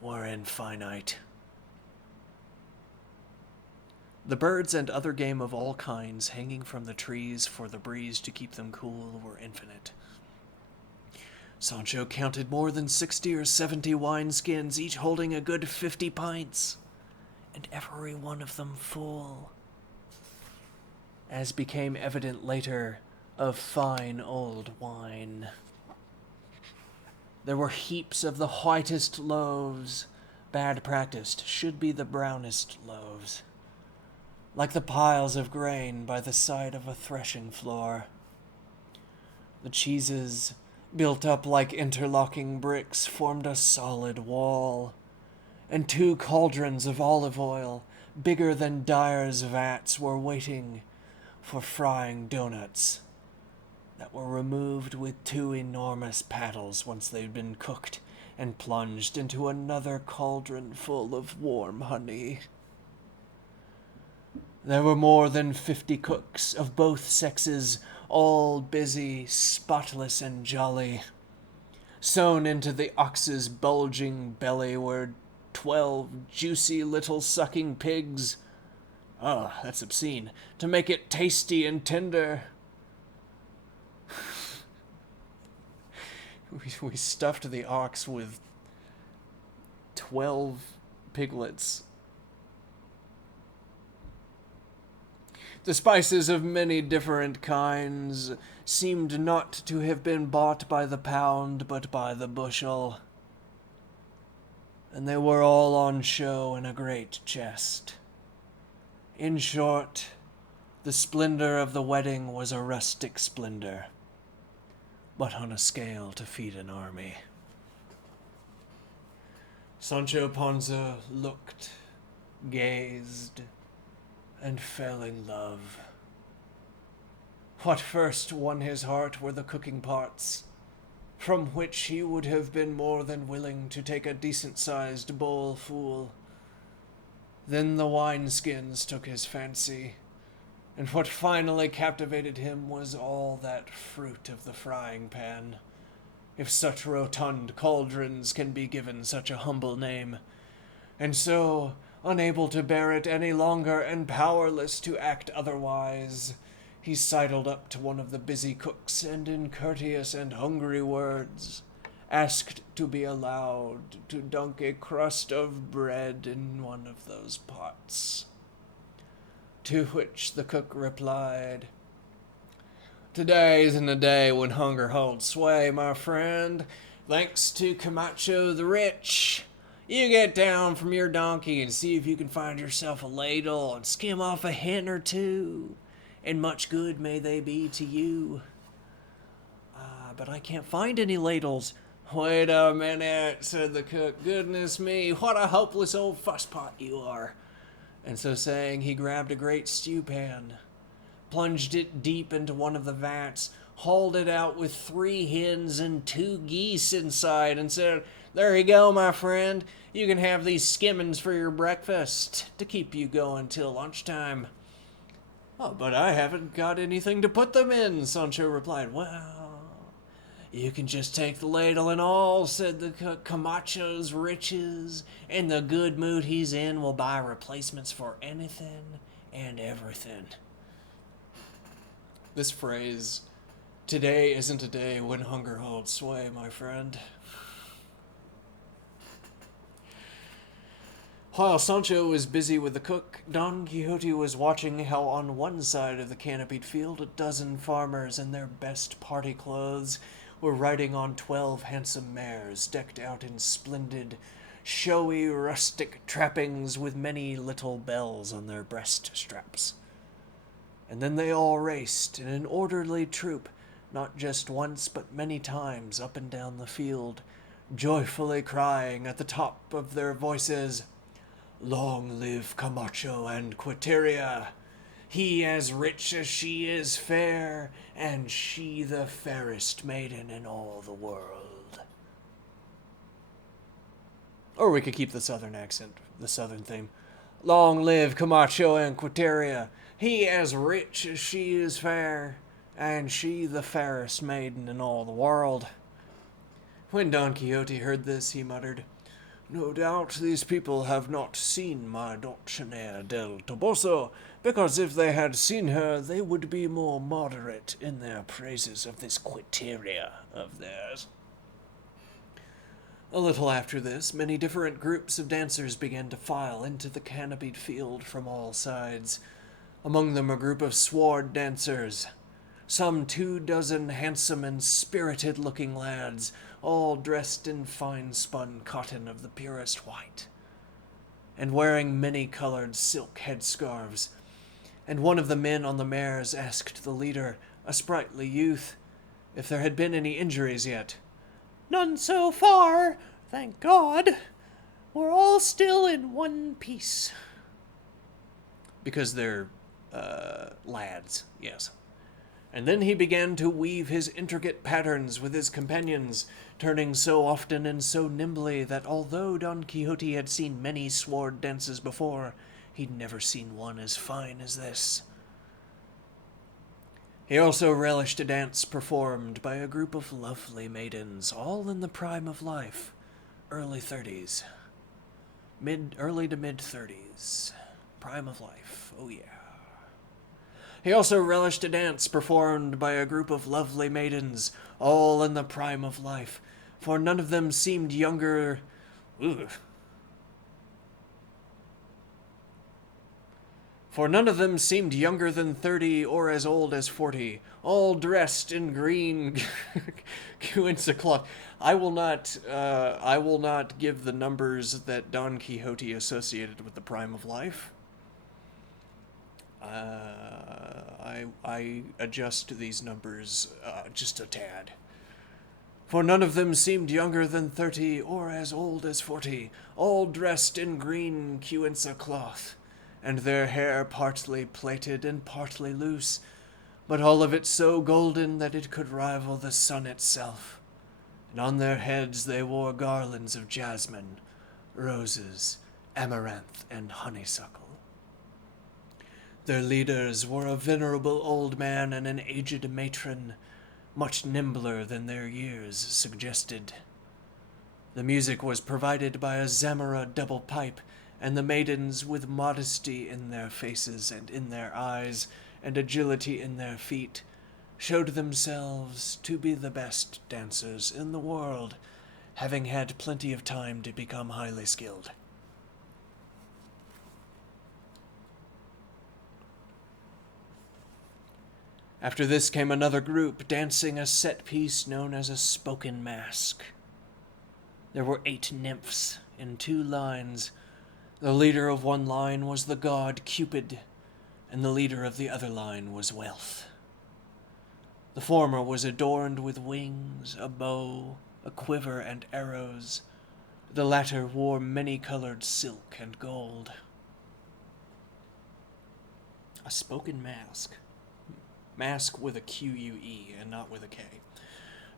were infinite. The birds and other game of all kinds hanging from the trees for the breeze to keep them cool were infinite. Sancho counted more than 60 or 70 wineskins, each holding a good 50 pints, and every one of them full, as became evident later, of fine old wine. There were heaps of the whitest loaves, bad practiced, should be the brownest loaves, like the piles of grain by the side of a threshing floor. The cheeses, built up like interlocking bricks, formed a solid wall, and 2 cauldrons of olive oil, bigger than dyers' vats, were waiting for frying doughnuts that were removed with 2 enormous paddles once they'd been cooked and plunged into another cauldron full of warm honey. There were more than 50 cooks of both sexes, all busy, spotless, and jolly. Sewn into the ox's bulging belly were 12 juicy little sucking pigs. Oh, that's obscene. To make it tasty and tender. We stuffed the ox with 12 piglets. The spices of many different kinds seemed not to have been bought by the pound, but by the bushel. And they were all on show in a great chest. In short, the splendor of the wedding was a rustic splendor, but on a scale to feed an army. Sancho Panza looked, gazed, and fell in love. What first won his heart were the cooking pots, from which he would have been more than willing to take a decent-sized bowl full. Then the wineskins took his fancy, and what finally captivated him was all that fruit of the frying pan, if such rotund cauldrons can be given such a humble name. And so, unable to bear it any longer and powerless to act otherwise, he sidled up to one of the busy cooks and in courteous and hungry words asked to be allowed to dunk a crust of bread in one of those pots. To which the cook replied, "Today isn't a day when hunger holds sway, my friend. Thanks to Camacho the Rich. You get down from your donkey and see if you can find yourself a ladle and skim off a hen or 2, and much good may they be to you." But I can't find any ladles." "Wait a minute," said the cook. "Goodness me, what a hopeless old fusspot you are." And so saying, he grabbed a great stew pan, plunged it deep into one of the vats, hauled it out with 3 hens and 2 geese inside, and said, "There you go, my friend. You can have these skimmings for your breakfast to keep you going till lunchtime." "Oh, but I haven't got anything to put them in," Sancho replied. "Well, you can just take the ladle and all," said the cook. "Camacho's riches and the good mood he's in will buy replacements for anything and everything." This phrase, "Today isn't a day when hunger holds sway," my friend. While Sancho was busy with the cook, Don Quixote was watching how on one side of the canopied field 12 farmers in their best party clothes were riding on 12 handsome mares decked out in splendid, showy rustic trappings with many little bells on their breast straps. And then they all raced in an orderly troop, not just once but many times up and down the field, joyfully crying at the top of their voices, "Long live Camacho and Quiteria! He as rich as she is fair, and she the fairest maiden in all the world." Or we could keep the southern accent, the southern theme. "Long live Camacho and Quiteria! He as rich as she is fair, and she the fairest maiden in all the world." When Don Quixote heard this, he muttered, "No doubt these people have not seen my Dulcinea del Toboso, because if they had seen her, they would be more moderate in their praises of this Quiteria of theirs." A little after this, many different groups of dancers began to file into the canopied field from all sides. Among them a group of sword dancers, some 24 handsome and spirited-looking lads, all dressed in fine-spun cotton of the purest white, and wearing many-colored silk headscarves. And one of the men on the mares asked the leader, a sprightly youth, if there had been any injuries yet. "None so far, thank God. We're all still in one piece." Because they're, lads, yes. And then he began to weave his intricate patterns with his companions, turning so often and so nimbly that although Don Quixote had seen many sword dances before, he'd never seen one as fine as this. He also relished a dance performed by a group of lovely maidens, all in the prime of life, early 30s. Early to mid-30s. Prime of life, oh yeah. He also relished a dance performed by a group of lovely maidens, all in the prime of life, for none of them seemed younger... For none of them seemed younger than 30 or as old as 40, all dressed in green Quince cloth. I will not give the numbers that Don Quixote associated with the prime of life. I adjust these numbers just a tad. For none of them seemed younger than 30 or as old as 40, all dressed in green Quince cloth, and their hair partly plaited and partly loose, but all of it so golden that it could rival the sun itself. And on their heads they wore garlands of jasmine, roses, amaranth, and honeysuckle. Their leaders were a venerable old man and an aged matron, much nimbler than their years suggested. The music was provided by a Zamora double pipe, and the maidens, with modesty in their faces and in their eyes, and agility in their feet, showed themselves to be the best dancers in the world, having had plenty of time to become highly skilled. After this came another group, dancing a set piece known as a spoken masque. There were 8 nymphs in 2 lines. The leader of one line was the god Cupid, and the leader of the other line was Wealth. The former was adorned with wings, a bow, a quiver, and arrows. The latter wore many-colored silk and gold. A spoken masque. Mask with a Q-U-E and not with a K.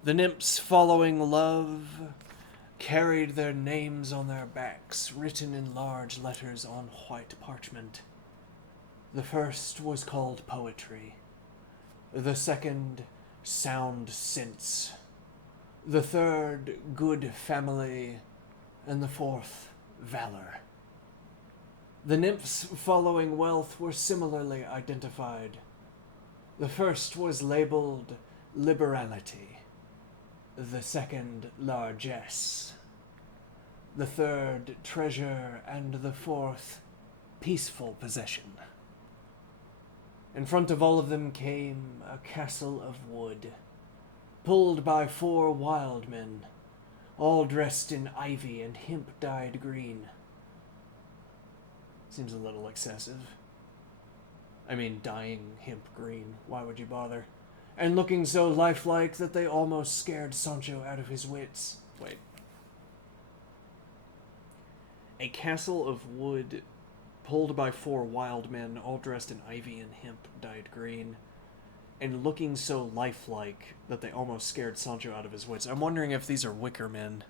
The nymphs following love carried their names on their backs, written in large letters on white parchment. The first was called Poetry, the second, Sound Sense, the third, Good Family, and the fourth, Valor. The nymphs following Wealth were similarly identified. The first was labeled Liberality, the second, Largesse, the third, Treasure, and the fourth, Peaceful Possession. In front of all of them came a castle of wood, pulled by 4 wild men, all dressed in ivy and hemp-dyed green. Seems a little excessive. I mean, dyeing hemp green. Why would you bother? And looking so lifelike that they almost scared Sancho out of his wits. Wait. A castle of wood pulled by 4 wild men, all dressed in ivy and hemp dyed green, and looking so lifelike that they almost scared Sancho out of his wits. I'm wondering if these are wicker men.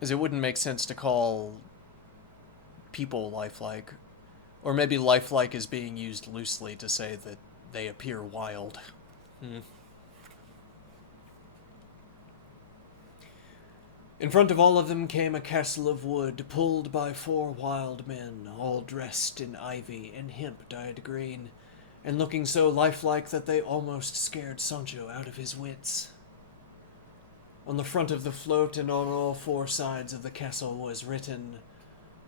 As it wouldn't make sense to call people lifelike. Or maybe lifelike is being used loosely to say that they appear wild. In front of all of them came a castle of wood, pulled by 4 wild men, all dressed in ivy and hemp dyed green, and looking so lifelike that they almost scared Sancho out of his wits. On the front of the float and on all four sides of the castle was written,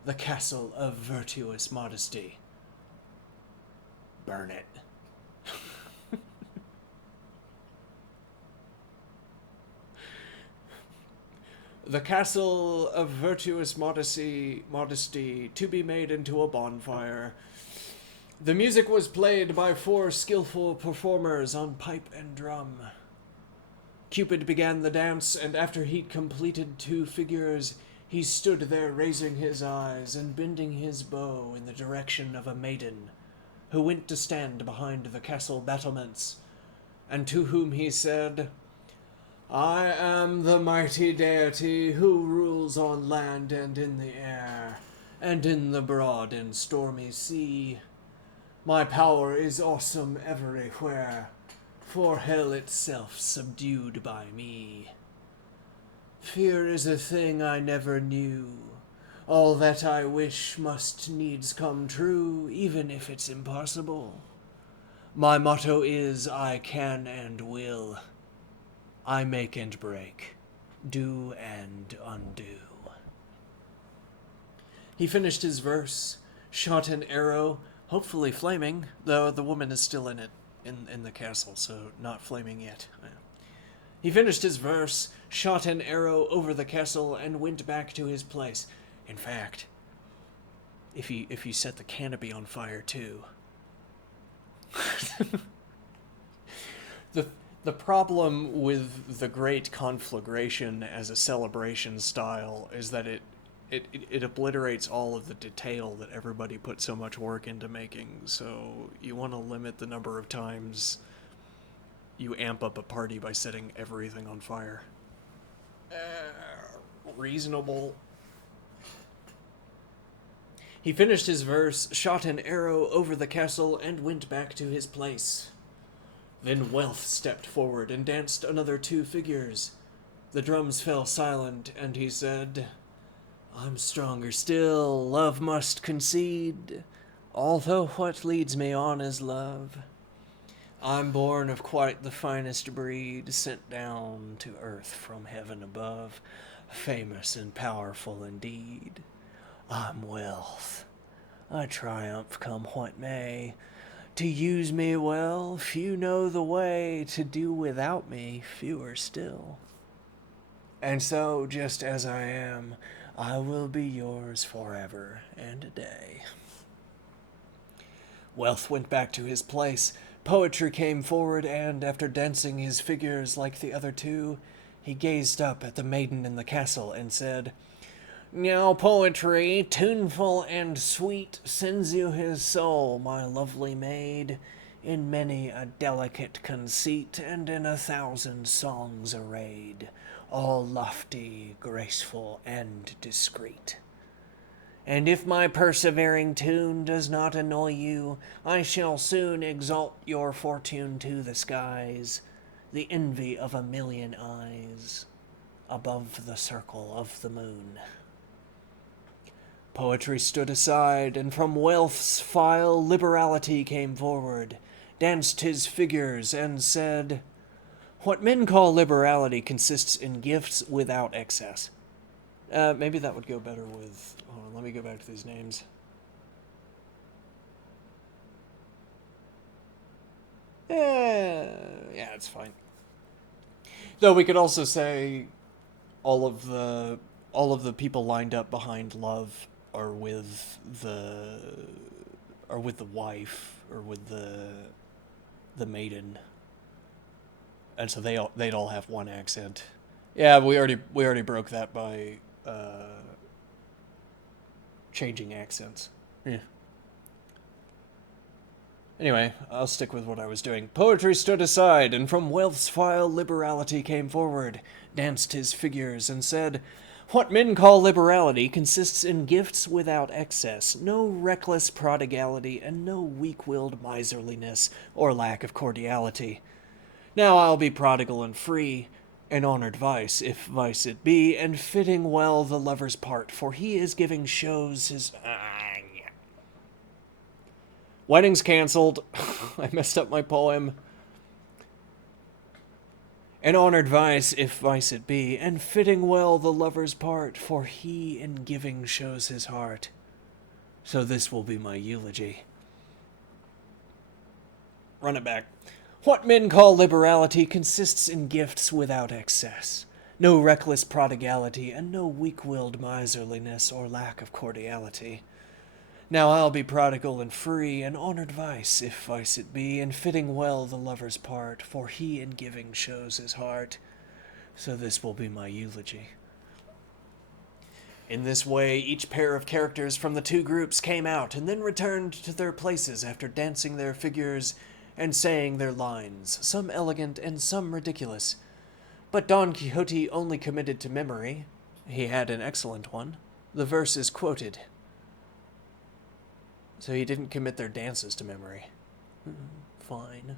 "The Castle of Virtuous Modesty." Burn it. The Castle of Virtuous Modesty to be made into a bonfire. The music was played by 4 skillful performers on pipe and drum. Cupid began the dance, and after he'd completed 2 figures, he stood there raising his eyes and bending his bow in the direction of a maiden, who went to stand behind the castle battlements, and to whom he said, "I am the mighty deity who rules on land and in the air, and in the broad and stormy sea. My power is awesome everywhere, for hell itself subdued by me. Fear is a thing I never knew. All that I wish must needs come true, even if it's impossible. My motto is, I can and will. I make and break, do and undo." He finished his verse, shot an arrow, hopefully flaming, though the woman is still in it, in the castle, so not flaming yet. He finished his verse, shot an arrow over the castle, and went back to his place. In fact, if you set the canopy on fire too. The problem with the Great Conflagration as a celebration style is that it obliterates all of the detail that everybody put so much work into making. So you want to limit the number of times you amp up a party by setting everything on fire. Reasonable. He finished his verse, shot an arrow over the castle, and went back to his place. Then Wealth stepped forward and danced another 2 figures. The drums fell silent, and he said, "I'm stronger still, love must concede, although what leads me on is love. I'm born of quite the finest breed, sent down to earth from heaven above, famous and powerful indeed. I'm Wealth. I triumph come what may. To use me well, few know the way. To do without me, fewer still. And so, just as I am, I will be yours forever and a day." Wealth went back to his place. Poetry came forward, and after dancing his figures like the other 2, he gazed up at the maiden in the castle and said, "Now Poetry, tuneful and sweet, sends you his soul, my lovely maid, in many a delicate conceit, and in 1,000 songs arrayed, all lofty, graceful, and discreet. And if my persevering tune does not annoy you, I shall soon exalt your fortune to the skies, the envy of 1,000,000 eyes, above the circle of the moon." Poetry stood aside, and from Wealth's file Liberality came forward, danced his figures, and said, "What men call liberality consists in gifts without excess." Maybe that would go better with... Hold on, let me go back to these names. Yeah, it's fine. Though we could also say all of the people lined up behind Love are with the wife, or with the maiden, and so they'd all have one accent. Yeah, we already broke that by changing accents. Yeah. Anyway, I'll stick with what I was doing. Poetry stood aside, and from Wealth's file Liberality came forward, danced his figures, and said, "What men call liberality consists in gifts without excess, no reckless prodigality, and no weak-willed miserliness or lack of cordiality. Now I'll be prodigal and free, an honored vice, if vice it be, and fitting well the lover's part, for he is giving shows his... Wedding's canceled. I messed up my poem. An honored vice, if vice it be, and fitting well the lover's part, for he in giving shows his heart. So this will be my eulogy. Run it back. What men call liberality consists in gifts without excess, no reckless prodigality, and no weak-willed miserliness or lack of cordiality. Now I'll be prodigal and free, an honored vice, if vice it be, and fitting well the lover's part, for he in giving shows his heart. So this will be my eulogy. In this way, each pair of characters from the two groups came out, and then returned to their places after dancing their figures and saying their lines, some elegant and some ridiculous. But Don Quixote only committed to memory. He had an excellent one. The verse is quoted. So he didn't commit their dances to memory. Fine.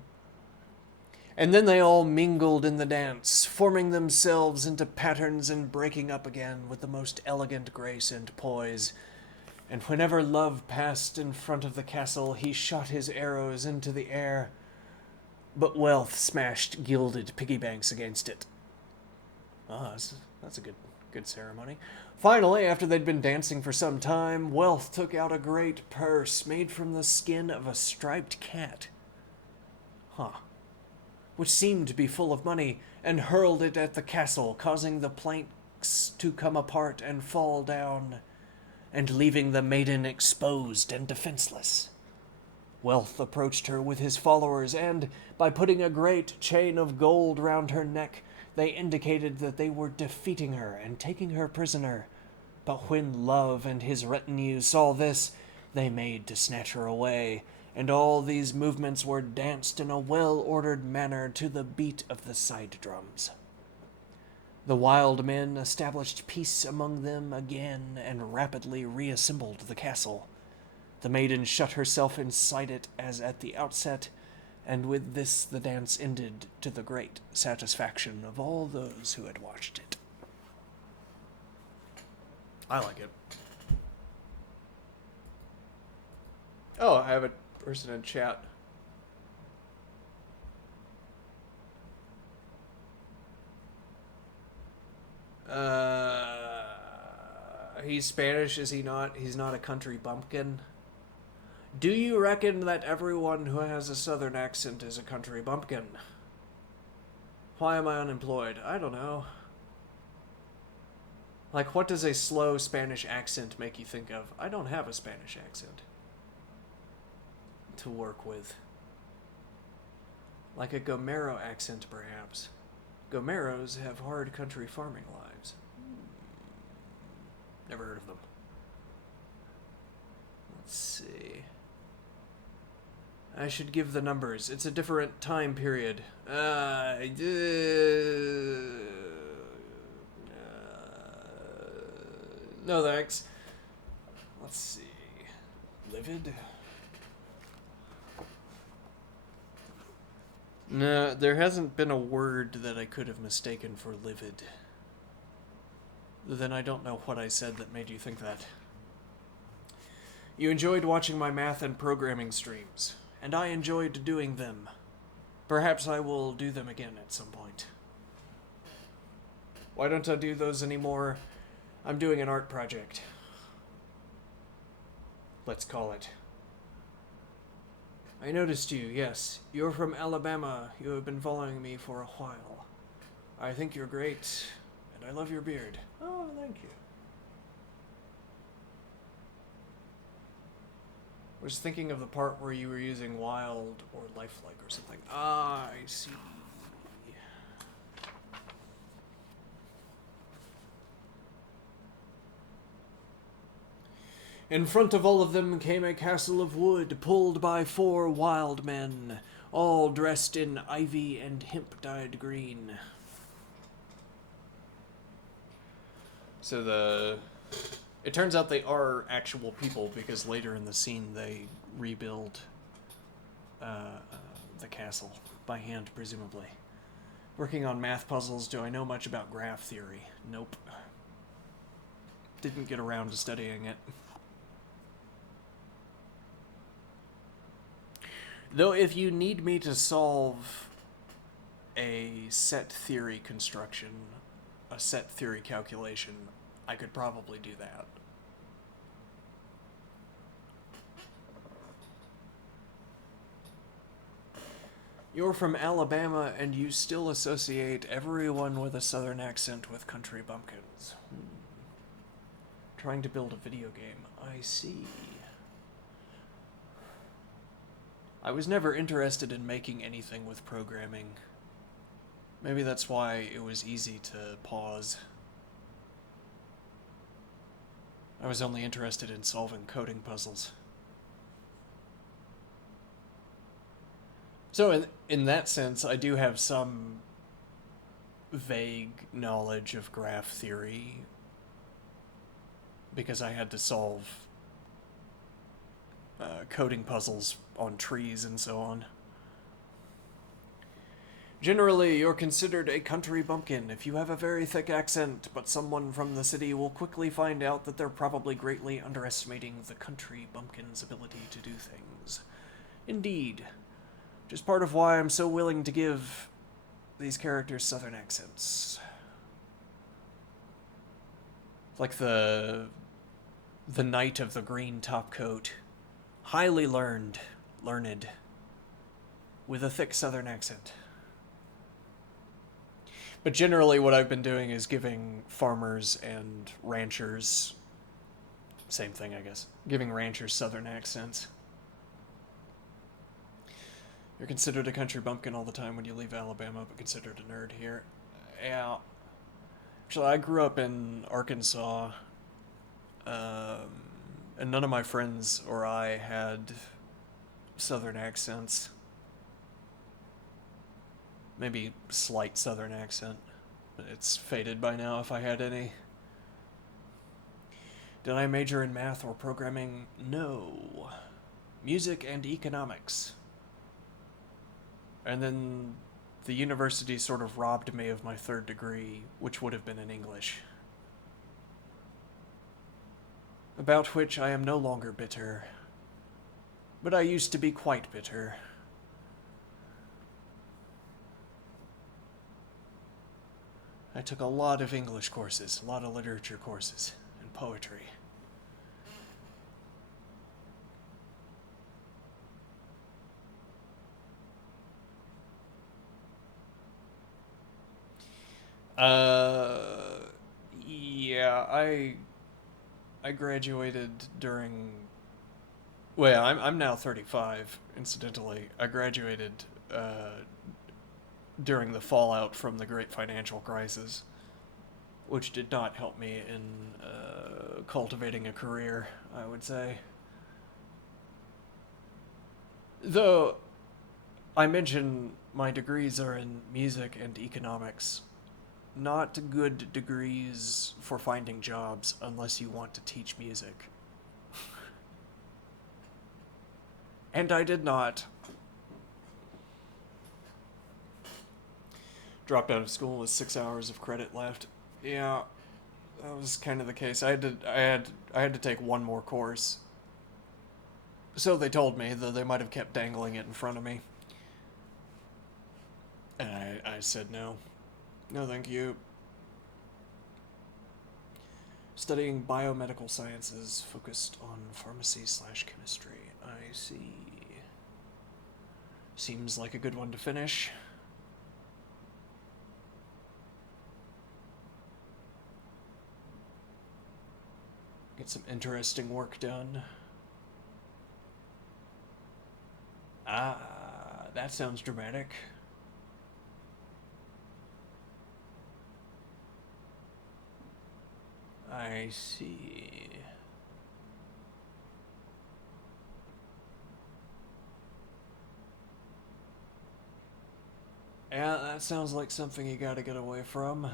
And then they all mingled in the dance, forming themselves into patterns and breaking up again with the most elegant grace and poise. And whenever Love passed in front of the castle, he shot his arrows into the air, but Wealth smashed gilded piggy banks against it. That's a good ceremony. Finally, after they'd been dancing for some time, Wealth took out a great purse made from the skin of a striped cat. Which seemed to be full of money, and hurled it at the castle, causing the planks to come apart and fall down, and leaving the maiden exposed and defenseless. Wealth approached her with his followers, and, by putting a great chain of gold round her neck, they indicated that they were defeating her and taking her prisoner. But when Love and his retinue saw this, they made to snatch her away, and all these movements were danced in a well-ordered manner to the beat of the side drums. The wild men established peace among them again and rapidly reassembled the castle. The maiden shut herself inside it as at the outset, and with this the dance ended to the great satisfaction of all those who had watched it. I like it. Oh, I have a person in chat. He's Spanish, is he not? He's not a country bumpkin. Do you reckon that everyone who has a southern accent is a country bumpkin? Why am I unemployed? I don't know. Like, what does a slow Spanish accent make you think of? I don't have a Spanish accent to work with. Like a Gomero accent, perhaps. Gomeros have hard country farming lives. Never heard of them. Let's see. I should give the numbers. It's a different time period. No thanks. Let's see. Livid? No, there hasn't been a word that I could have mistaken for livid. Then I don't know what I said that made you think that. You enjoyed watching my math and programming streams, and I enjoyed doing them. Perhaps I will do them again at some point. Why don't I do those anymore? I'm doing an art project. Let's call it. I noticed you, yes. You're from Alabama. You have been following me for a while. I think you're great, and I love your beard. Oh, thank you. I was thinking of the part where you were using wild or lifelike or something. Ah, I see. In front of all of them came a castle of wood, pulled by 4 wild men, all dressed in ivy and hemp-dyed green. So it turns out they are actual people, because later in the scene they rebuild the castle, by hand presumably. Working on math puzzles, do I know much about graph theory? Nope. Didn't get around to studying it. Though if you need me to solve a set theory construction, a set theory calculation, I could probably do that. You're from Alabama and you still associate everyone with a southern accent with country bumpkins. Trying to build a video game. I see. I was never interested in making anything with programming. Maybe that's why it was easy to pause. I was only interested in solving coding puzzles. So in that sense, I do have some vague knowledge of graph theory because I had to solve coding puzzles on trees and so on. Generally, you're considered a country bumpkin if you have a very thick accent, but someone from the city will quickly find out that they're probably greatly underestimating the country bumpkin's ability to do things. Indeed. Which is part of why I'm so willing to give these characters southern accents. Like the knight of the green topcoat. Highly learned, with a thick southern accent. But generally what I've been doing is giving farmers and ranchers, same thing I guess, giving ranchers southern accents. You're considered a country bumpkin all the time when you leave Alabama, but considered a nerd here. Yeah. Actually, I grew up in Arkansas, and none of my friends or I had southern accents. Maybe slight southern accent. It's faded by now if I had any. Did I major in math or programming? No. Music and economics. And then the university sort of robbed me of my third degree, which would have been in English. About which I am no longer bitter. But I used to be quite bitter. I took a lot of English courses, a lot of literature courses, and poetry. Yeah, I graduated during... Well, I'm now 35, incidentally. I graduated during the fallout from the Great Financial Crisis, which did not help me in cultivating a career, I would say. Though, I mention my degrees are in music and economics. Not good degrees for finding jobs unless you want to teach music. And I did not. Dropped out of school with 6 hours of credit left. Yeah, that was kind of the case. I had to take one more course. So they told me, though they might have kept dangling it in front of me. And I said no. No, thank you. Studying biomedical sciences focused on pharmacy/chemistry. I see. Seems like a good one to finish. Get some interesting work done. Ah, that sounds dramatic. I see. Yeah, that sounds like something you gotta get away from.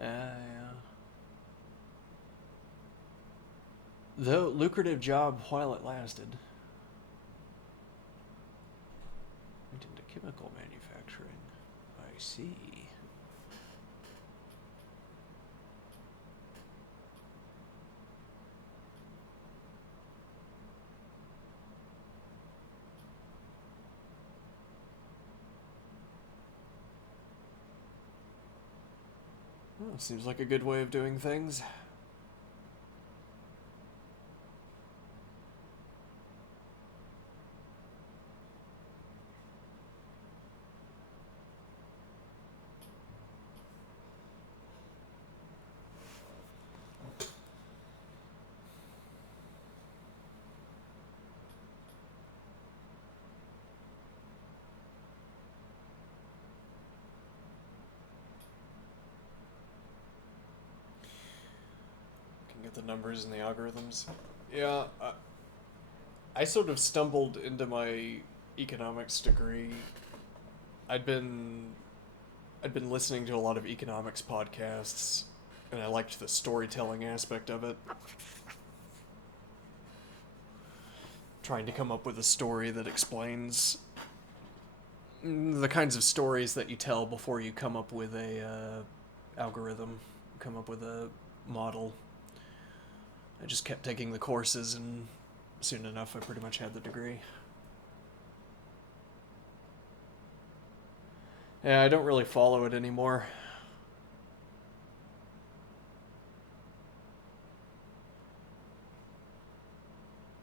Yeah. Though lucrative job while it lasted. Went into chemical manufacturing. I see. Seems like a good way of doing things. Get the numbers and the algorithms. Yeah, I sort of stumbled into my economics degree. I'd been listening to a lot of economics podcasts, and I liked the storytelling aspect of it. Trying to come up with a story that explains the kinds of stories that you tell before you come up with a algorithm, come up with a model. I just kept taking the courses, and soon enough I pretty much had the degree. Yeah, I don't really follow it anymore.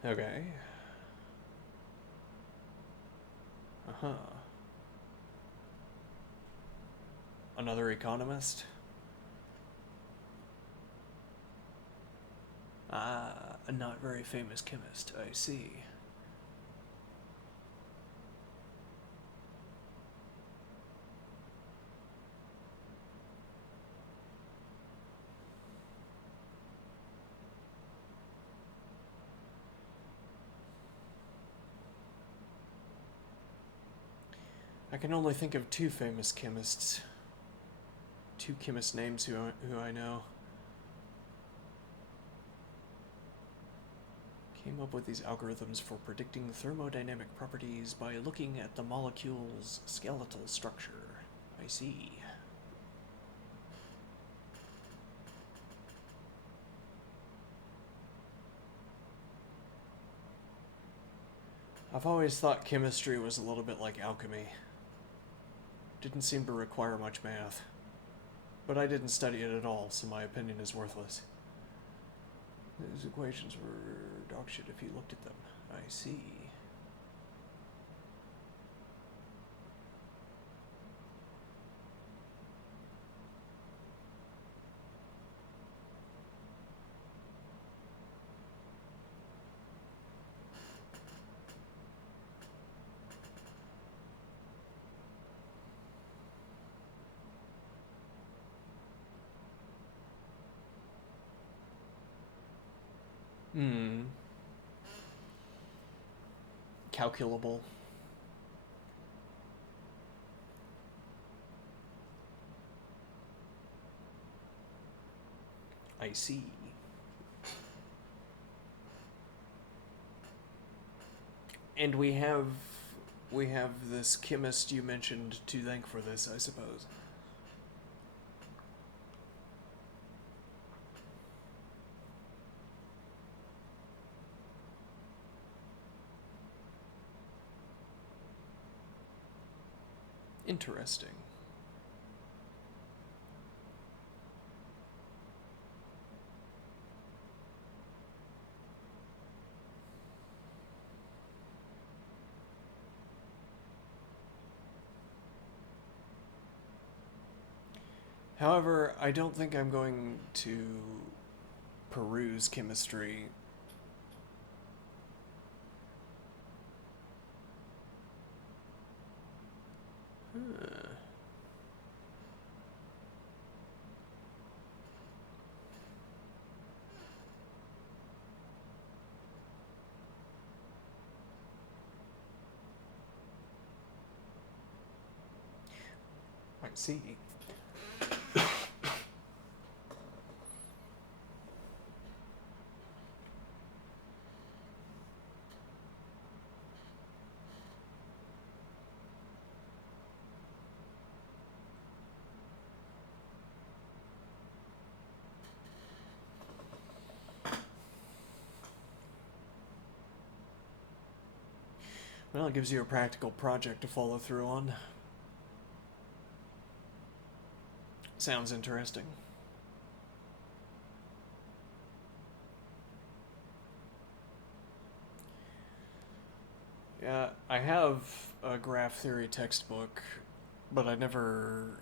Okay. Uh-huh. Another economist? Ah, a not very famous chemist, I see. I can only think of two famous chemists. Two chemist names who I know. Came up with these algorithms for predicting thermodynamic properties by looking at the molecule's skeletal structure. I see. I've always thought chemistry was a little bit like alchemy. Didn't seem to require much math. But I didn't study it at all, so my opinion is worthless. These equations were dog shit if you looked at them. I see. Calculable. I see. And we have this chemist you mentioned to thank for this, I suppose. Interesting. However, I don't think I'm going to peruse chemistry. I see. Well, it gives you a practical project to follow through on. Sounds interesting. Yeah, I have a graph theory textbook, but I never,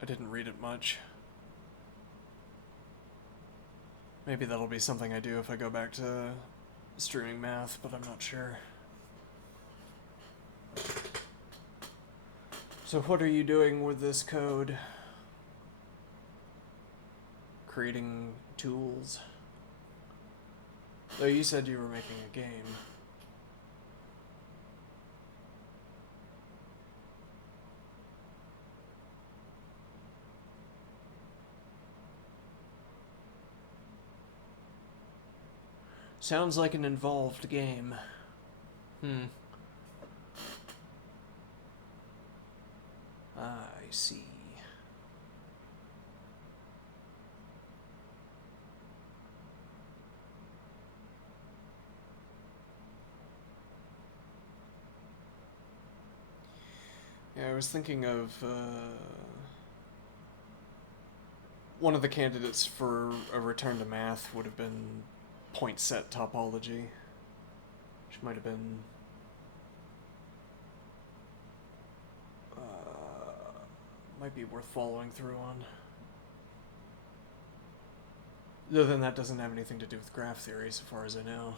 I didn't read it much. Maybe that'll be something I do if I go back to streaming math, but I'm not sure. So what are you doing with this code? Creating tools? Though you said you were making a game. Sounds like an involved game. I see. Yeah, I was thinking of one of the candidates for a return to math would have been point set topology, which might have been might be worth following through on. Though then that doesn't have anything to do with graph theory, so far as I know.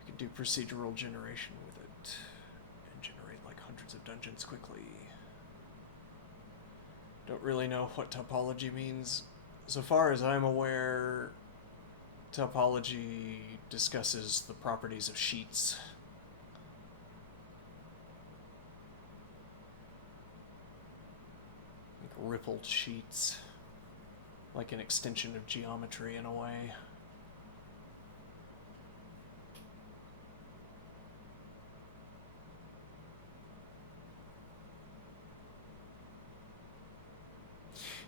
You could do procedural generation with it and generate like hundreds of dungeons quickly. Don't really know what topology means. So far as I'm aware, topology discusses the properties of sheets. Like rippled sheets. Like an extension of geometry in a way.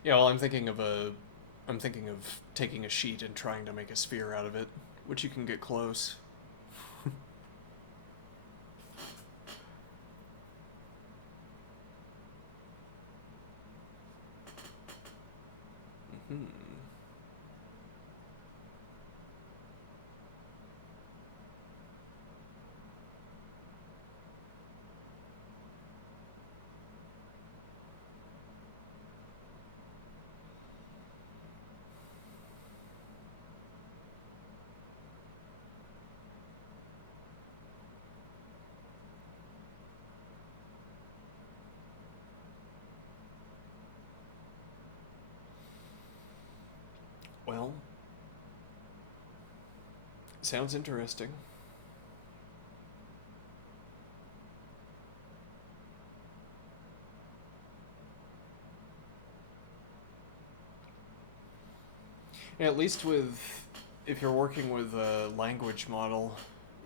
Yeah, well, I'm thinking of taking a sheet and trying to make a sphere out of it, which you can get close. Well, sounds interesting. And at least if you're working with a language model,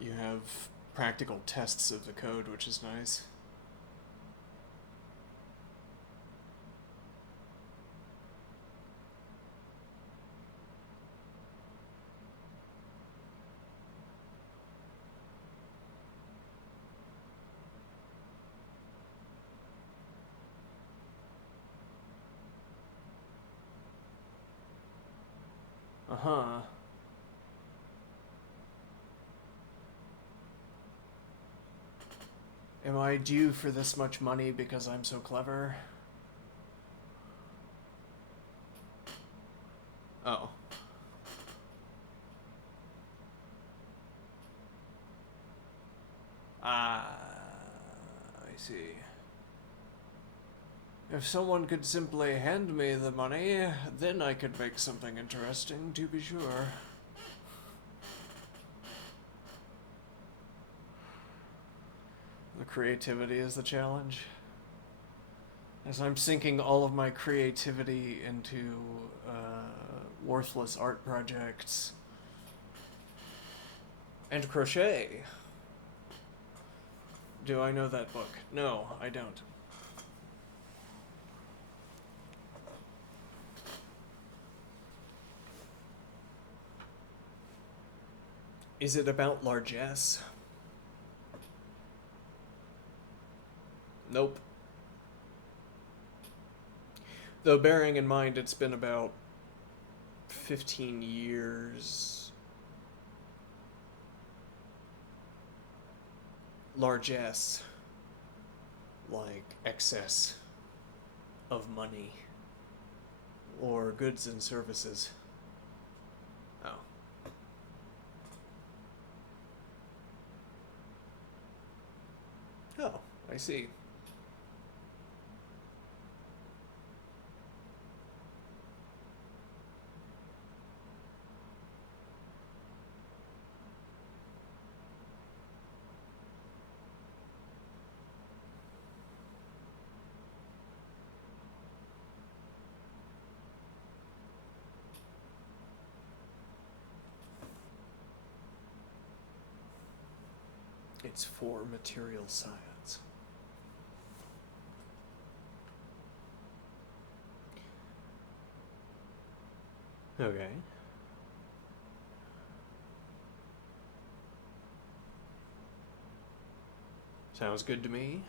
you have practical tests of the code, which is nice. Uh-huh. Am I due for this much money because I'm so clever? Oh. Ah, I see. If someone could simply hand me the money, then I could make something interesting, to be sure. The creativity is the challenge. As I'm sinking all of my creativity into worthless art projects. And crochet. Do I know that book? No, I don't. Is it about largesse? Nope. Though bearing in mind it's been about 15 years largesse, like excess of money or goods and services. Oh. Oh, I see. It's for material science. Okay. Sounds good to me.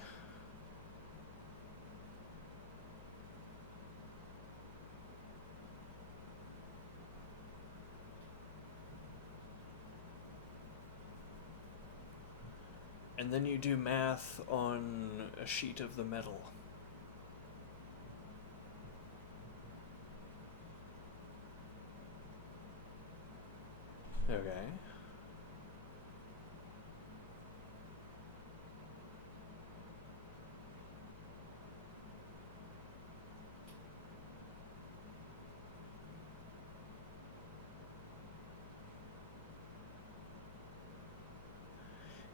And then you do math on a sheet of the metal. Okay.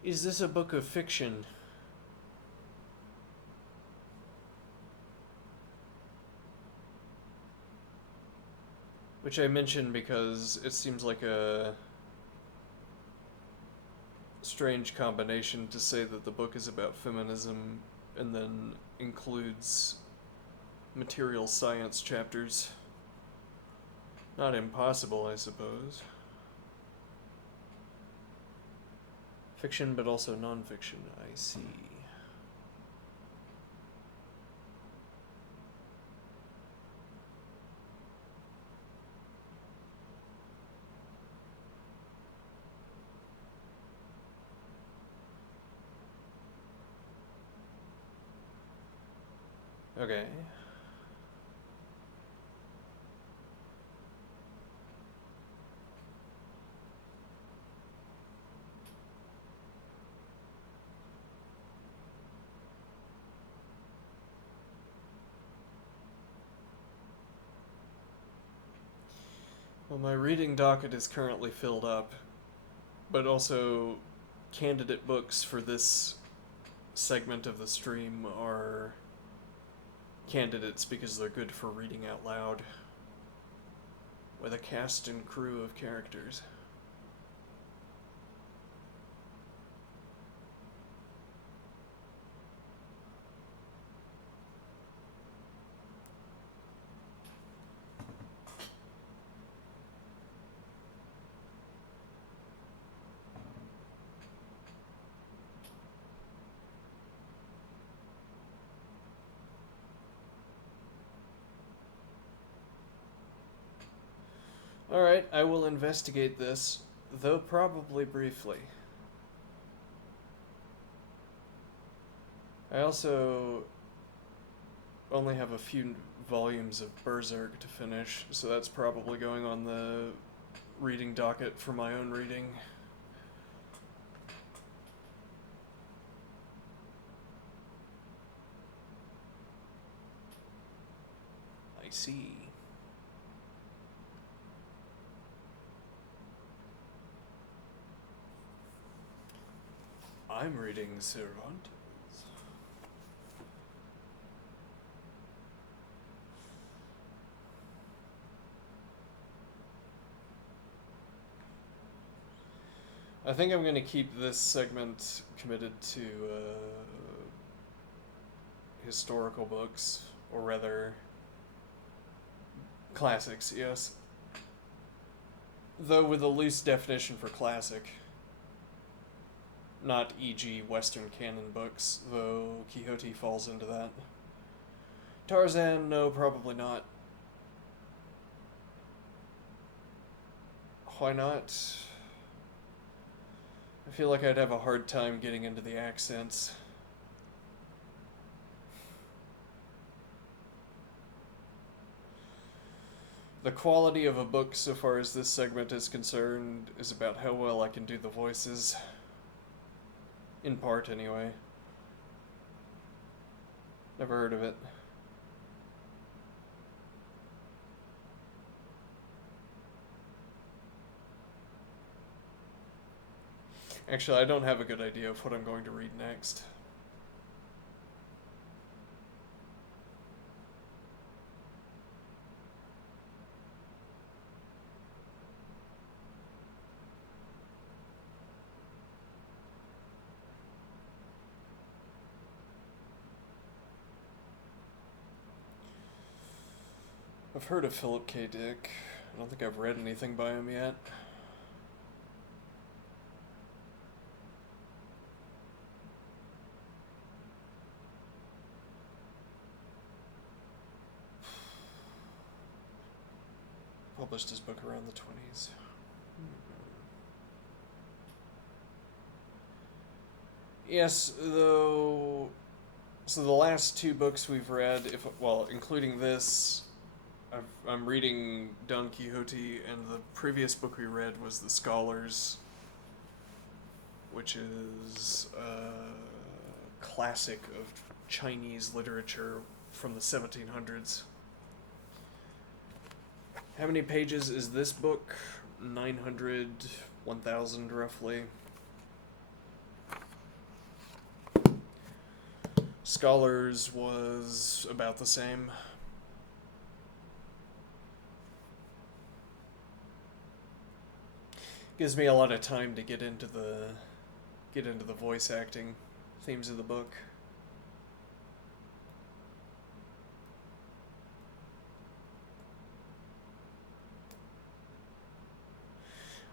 Is this a book of fiction? Which I mention because it seems like a strange combination to say that the book is about feminism and then includes material science chapters. Not impossible, I suppose. Fiction, but also non-fiction, I see. Okay. Well, my reading docket is currently filled up, but also candidate books for this segment of the stream are candidates because they're good for reading out loud with a cast and crew of characters. Alright, I will investigate this, though probably briefly. I also only have a few volumes of Berserk to finish, so that's probably going on the reading docket for my own reading. I see. I'm reading Cervantes. I think I'm going to keep this segment committed to historical books, or rather, classics, yes. Though with a loose definition for classic. Not e.g. Western canon books, though Quixote falls into that. Tarzan, no, probably not. Why not? I feel like I'd have a hard time getting into the accents. The quality of a book, so far as this segment is concerned, is about how well I can do the voices. In part, anyway. Never heard of it. Actually, I don't have a good idea of what I'm going to read next. I've heard of Philip K. Dick. I don't think I've read anything by him yet. Published his book around the 20s. Yes, though. So the last two books we've read, including this, I'm reading Don Quixote, and the previous book we read was The Scholars, which is a classic of Chinese literature from the 1700s. How many pages is this book? 900, 1,000 roughly. Scholars was about the same. Gives me a lot of time to get into the voice acting themes of the book.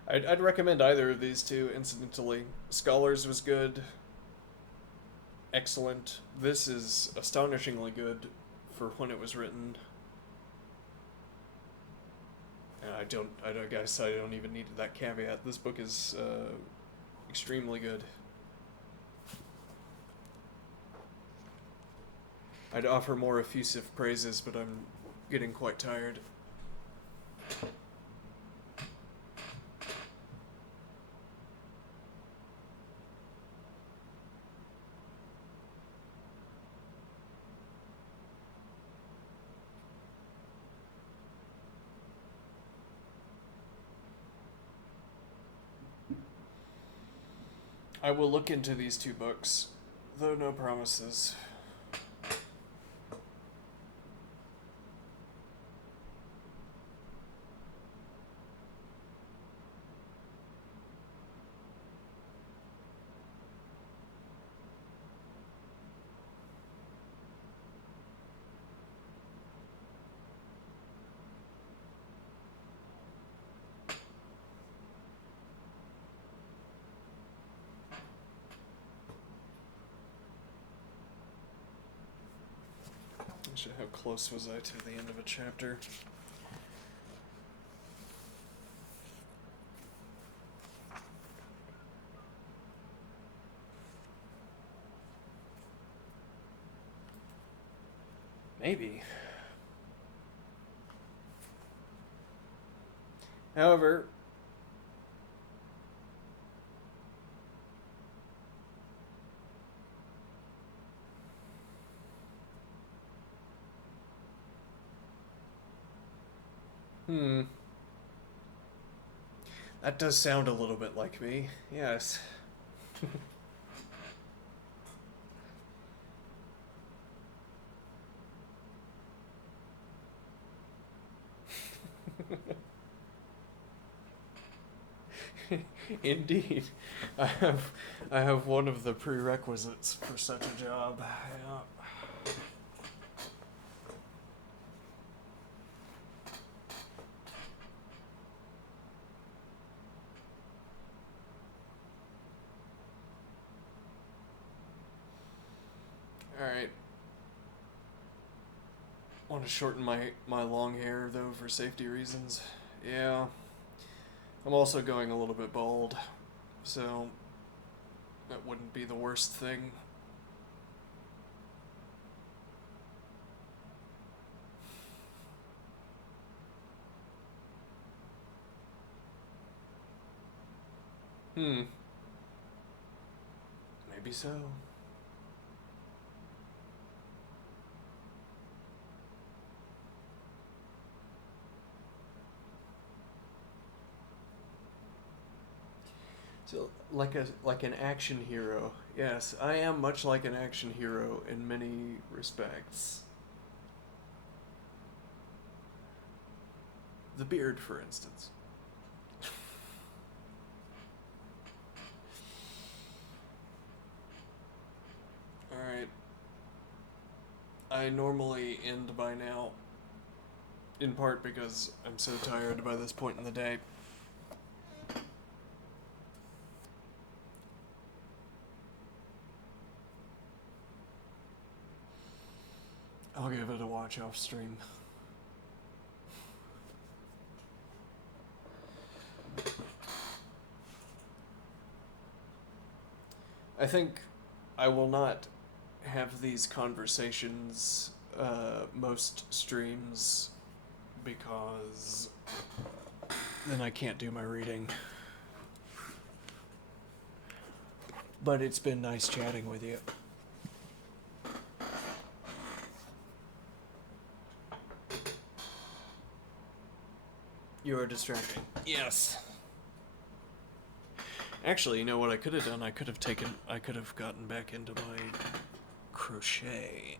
I'd recommend either of these two, incidentally. Scholars was good. Excellent. This is astonishingly good for when it was written. And I guess I don't even need that caveat. This book is extremely good. I'd offer more effusive praises, but I'm getting quite tired. I will look into these two books, though no promises. Actually, how close was I to the end of a chapter? Maybe. However, that does sound a little bit like me, yes. Indeed. I have one of the prerequisites for such a job. Yeah. Alright. Want to shorten my long hair, though, for safety reasons. Yeah. I'm also going a little bit bald. So, That wouldn't be the worst thing. Maybe so. So, like an action hero. Yes, I am much like an action hero in many respects. The beard, for instance. Alright. I normally end by now, in part because I'm so tired by this point in the day. I'll give it a watch off stream. I think I will not have these conversations most streams because then I can't do my reading. But it's been nice chatting with you. You are distracting. Yes. Actually, you know what I could have done? I could have gotten back into my crochet.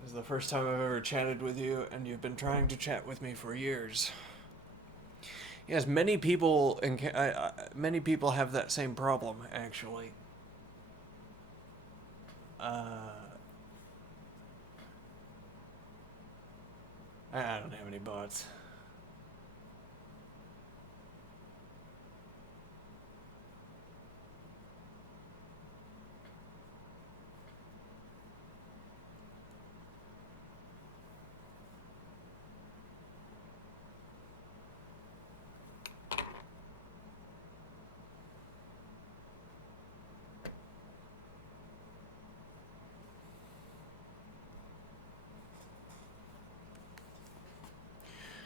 This is the first time I've ever chatted with you, and you've been trying to chat with me for years. Yes, many people have that same problem, actually. I don't have any bots.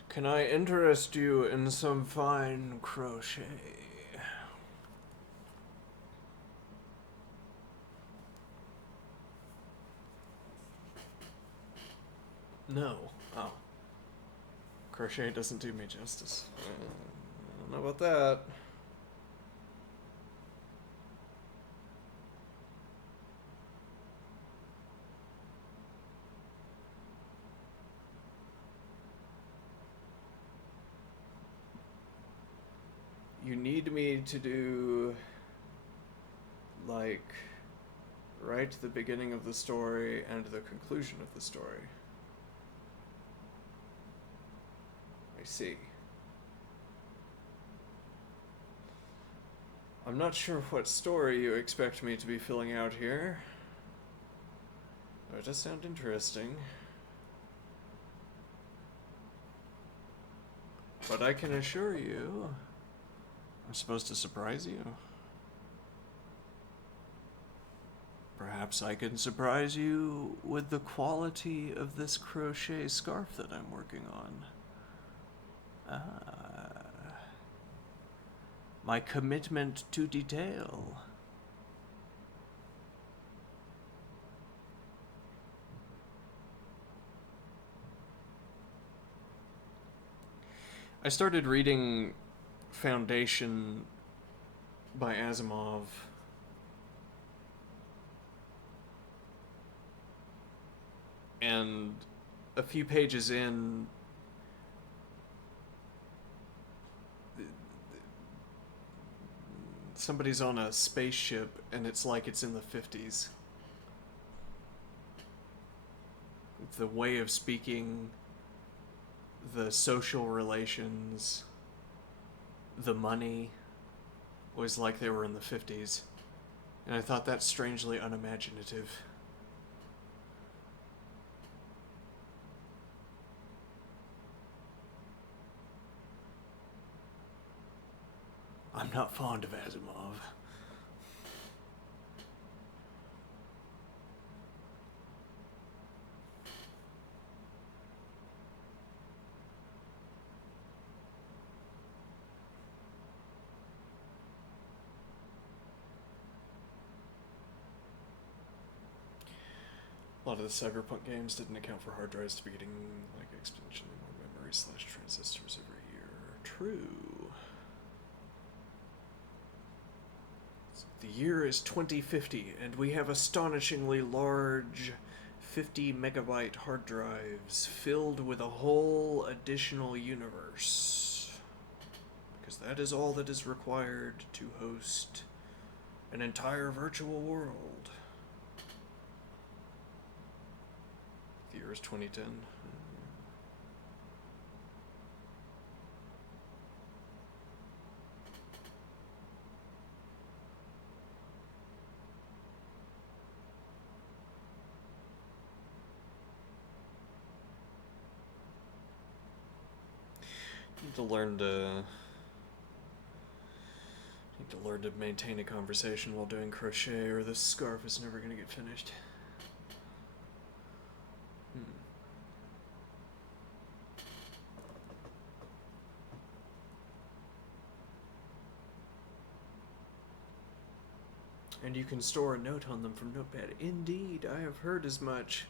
Can I interest you in some fine crochet? No. Oh. Crochet doesn't do me justice. I don't know about that. You need me to do, like, write the beginning of the story and the conclusion of the story. I see. I'm not sure what story you expect me to be filling out here. But it does sound interesting. But I can assure you, I'm supposed to surprise you. Perhaps I can surprise you with the quality of this crochet scarf that I'm working on. My commitment to detail. I started reading Foundation by Asimov. And a few pages in, somebody's on a spaceship and it's like it's in the 50s. The way of speaking, the social relations, the money was like they were in the 50s. And I thought that's strangely unimaginative. not fond of Asimov. A lot of the cyberpunk games didn't account for hard drives to be getting like exponentially more memory / transistors every year. True. The year is 2050, and we have astonishingly large 50 megabyte hard drives filled with a whole additional universe. Because that is all that is required to host an entire virtual world. The year is 2010. Need to learn to maintain a conversation while doing crochet, or this scarf is never going to get finished. And you can store a note on them from Notepad. Indeed, I have heard as much.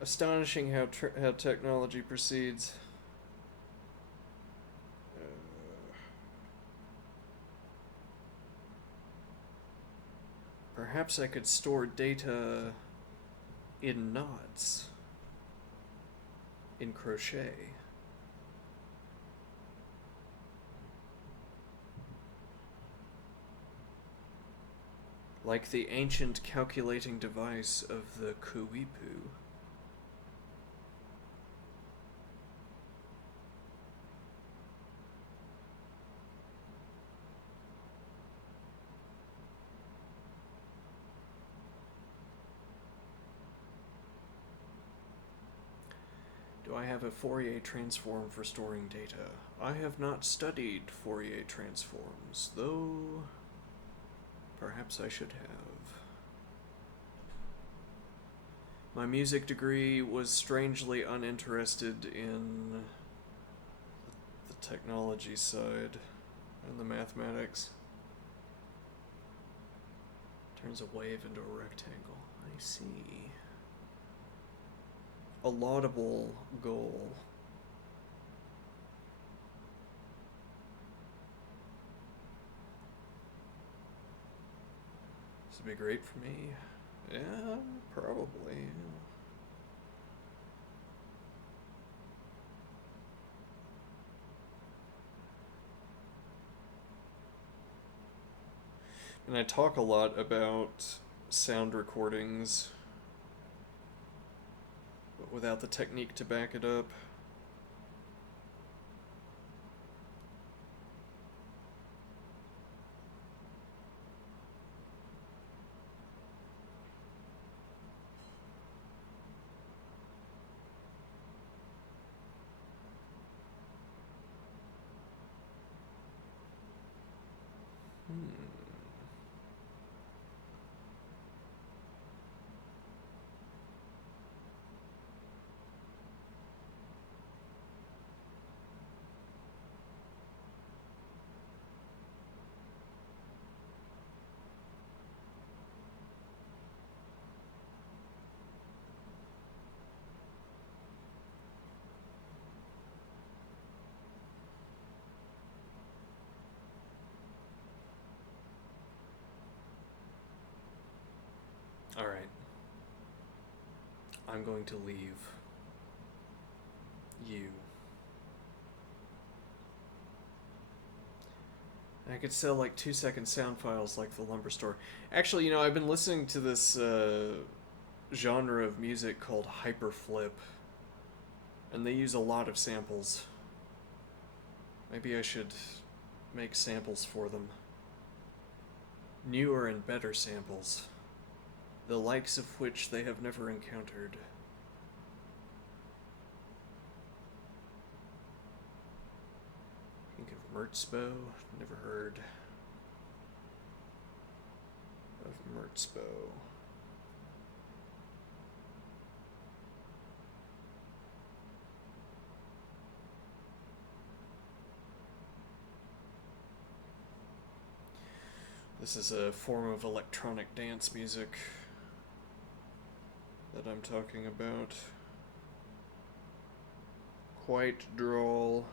Astonishing how technology proceeds. Perhaps I could store data in knots in crochet. Like the ancient calculating device of the Kuipu. Do I have a Fourier transform for storing data? I have not studied Fourier transforms, though perhaps I should have. My music degree was strangely uninterested in the technology side and the mathematics. Turns a wave into a rectangle. I see. A laudable goal. This would be great for me. Yeah, probably. Yeah. And I talk a lot about sound recordings, but without the technique to back it up. Alright. I'm going to leave you. I could sell like 2-second sound files like the lumber store. Actually, I've been listening to this genre of music called hyperflip, and they use a lot of samples. Maybe I should make samples for them. Newer and better samples, the likes of which they have never encountered. Think of Mertzbo. Never heard of Mertzbo. This is a form of electronic dance music that I'm talking about. Quite droll.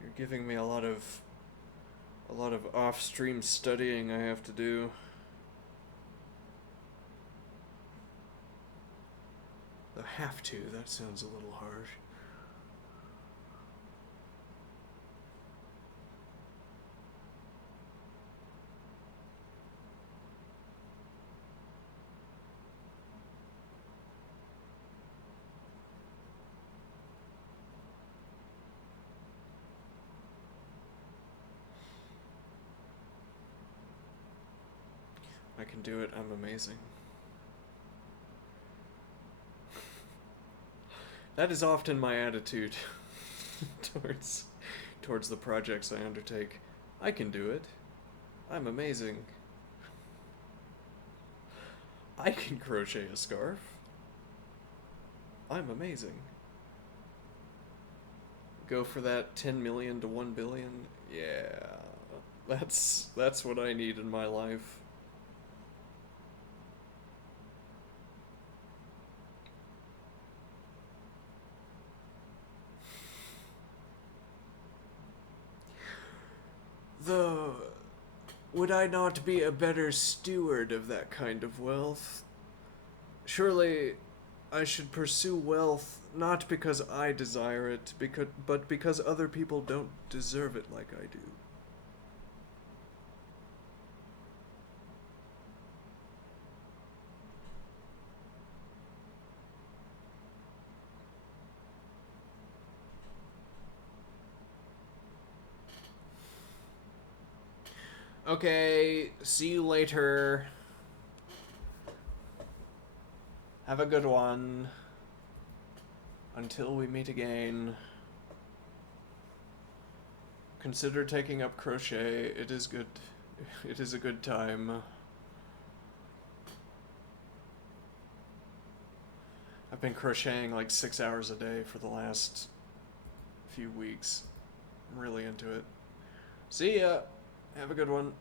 You're giving me a lot of off-stream studying I have to do. The have to, that sounds a little harsh. I can do it, I'm amazing. That is often my attitude towards the projects I undertake. I can do it. I'm amazing. I can crochet a scarf. I'm amazing. Go for that 10 million to 1 billion? Yeah. That's what I need in my life. Though, would I not be a better steward of that kind of wealth? Surely, I should pursue wealth not because I desire it, but because other people don't deserve it like I do. Okay, see you later. Have a good one. Until we meet again. Consider taking up crochet. It is good. It is a good time. I've been crocheting like 6 hours a day for the last few weeks. I'm really into it. See ya. Have a good one.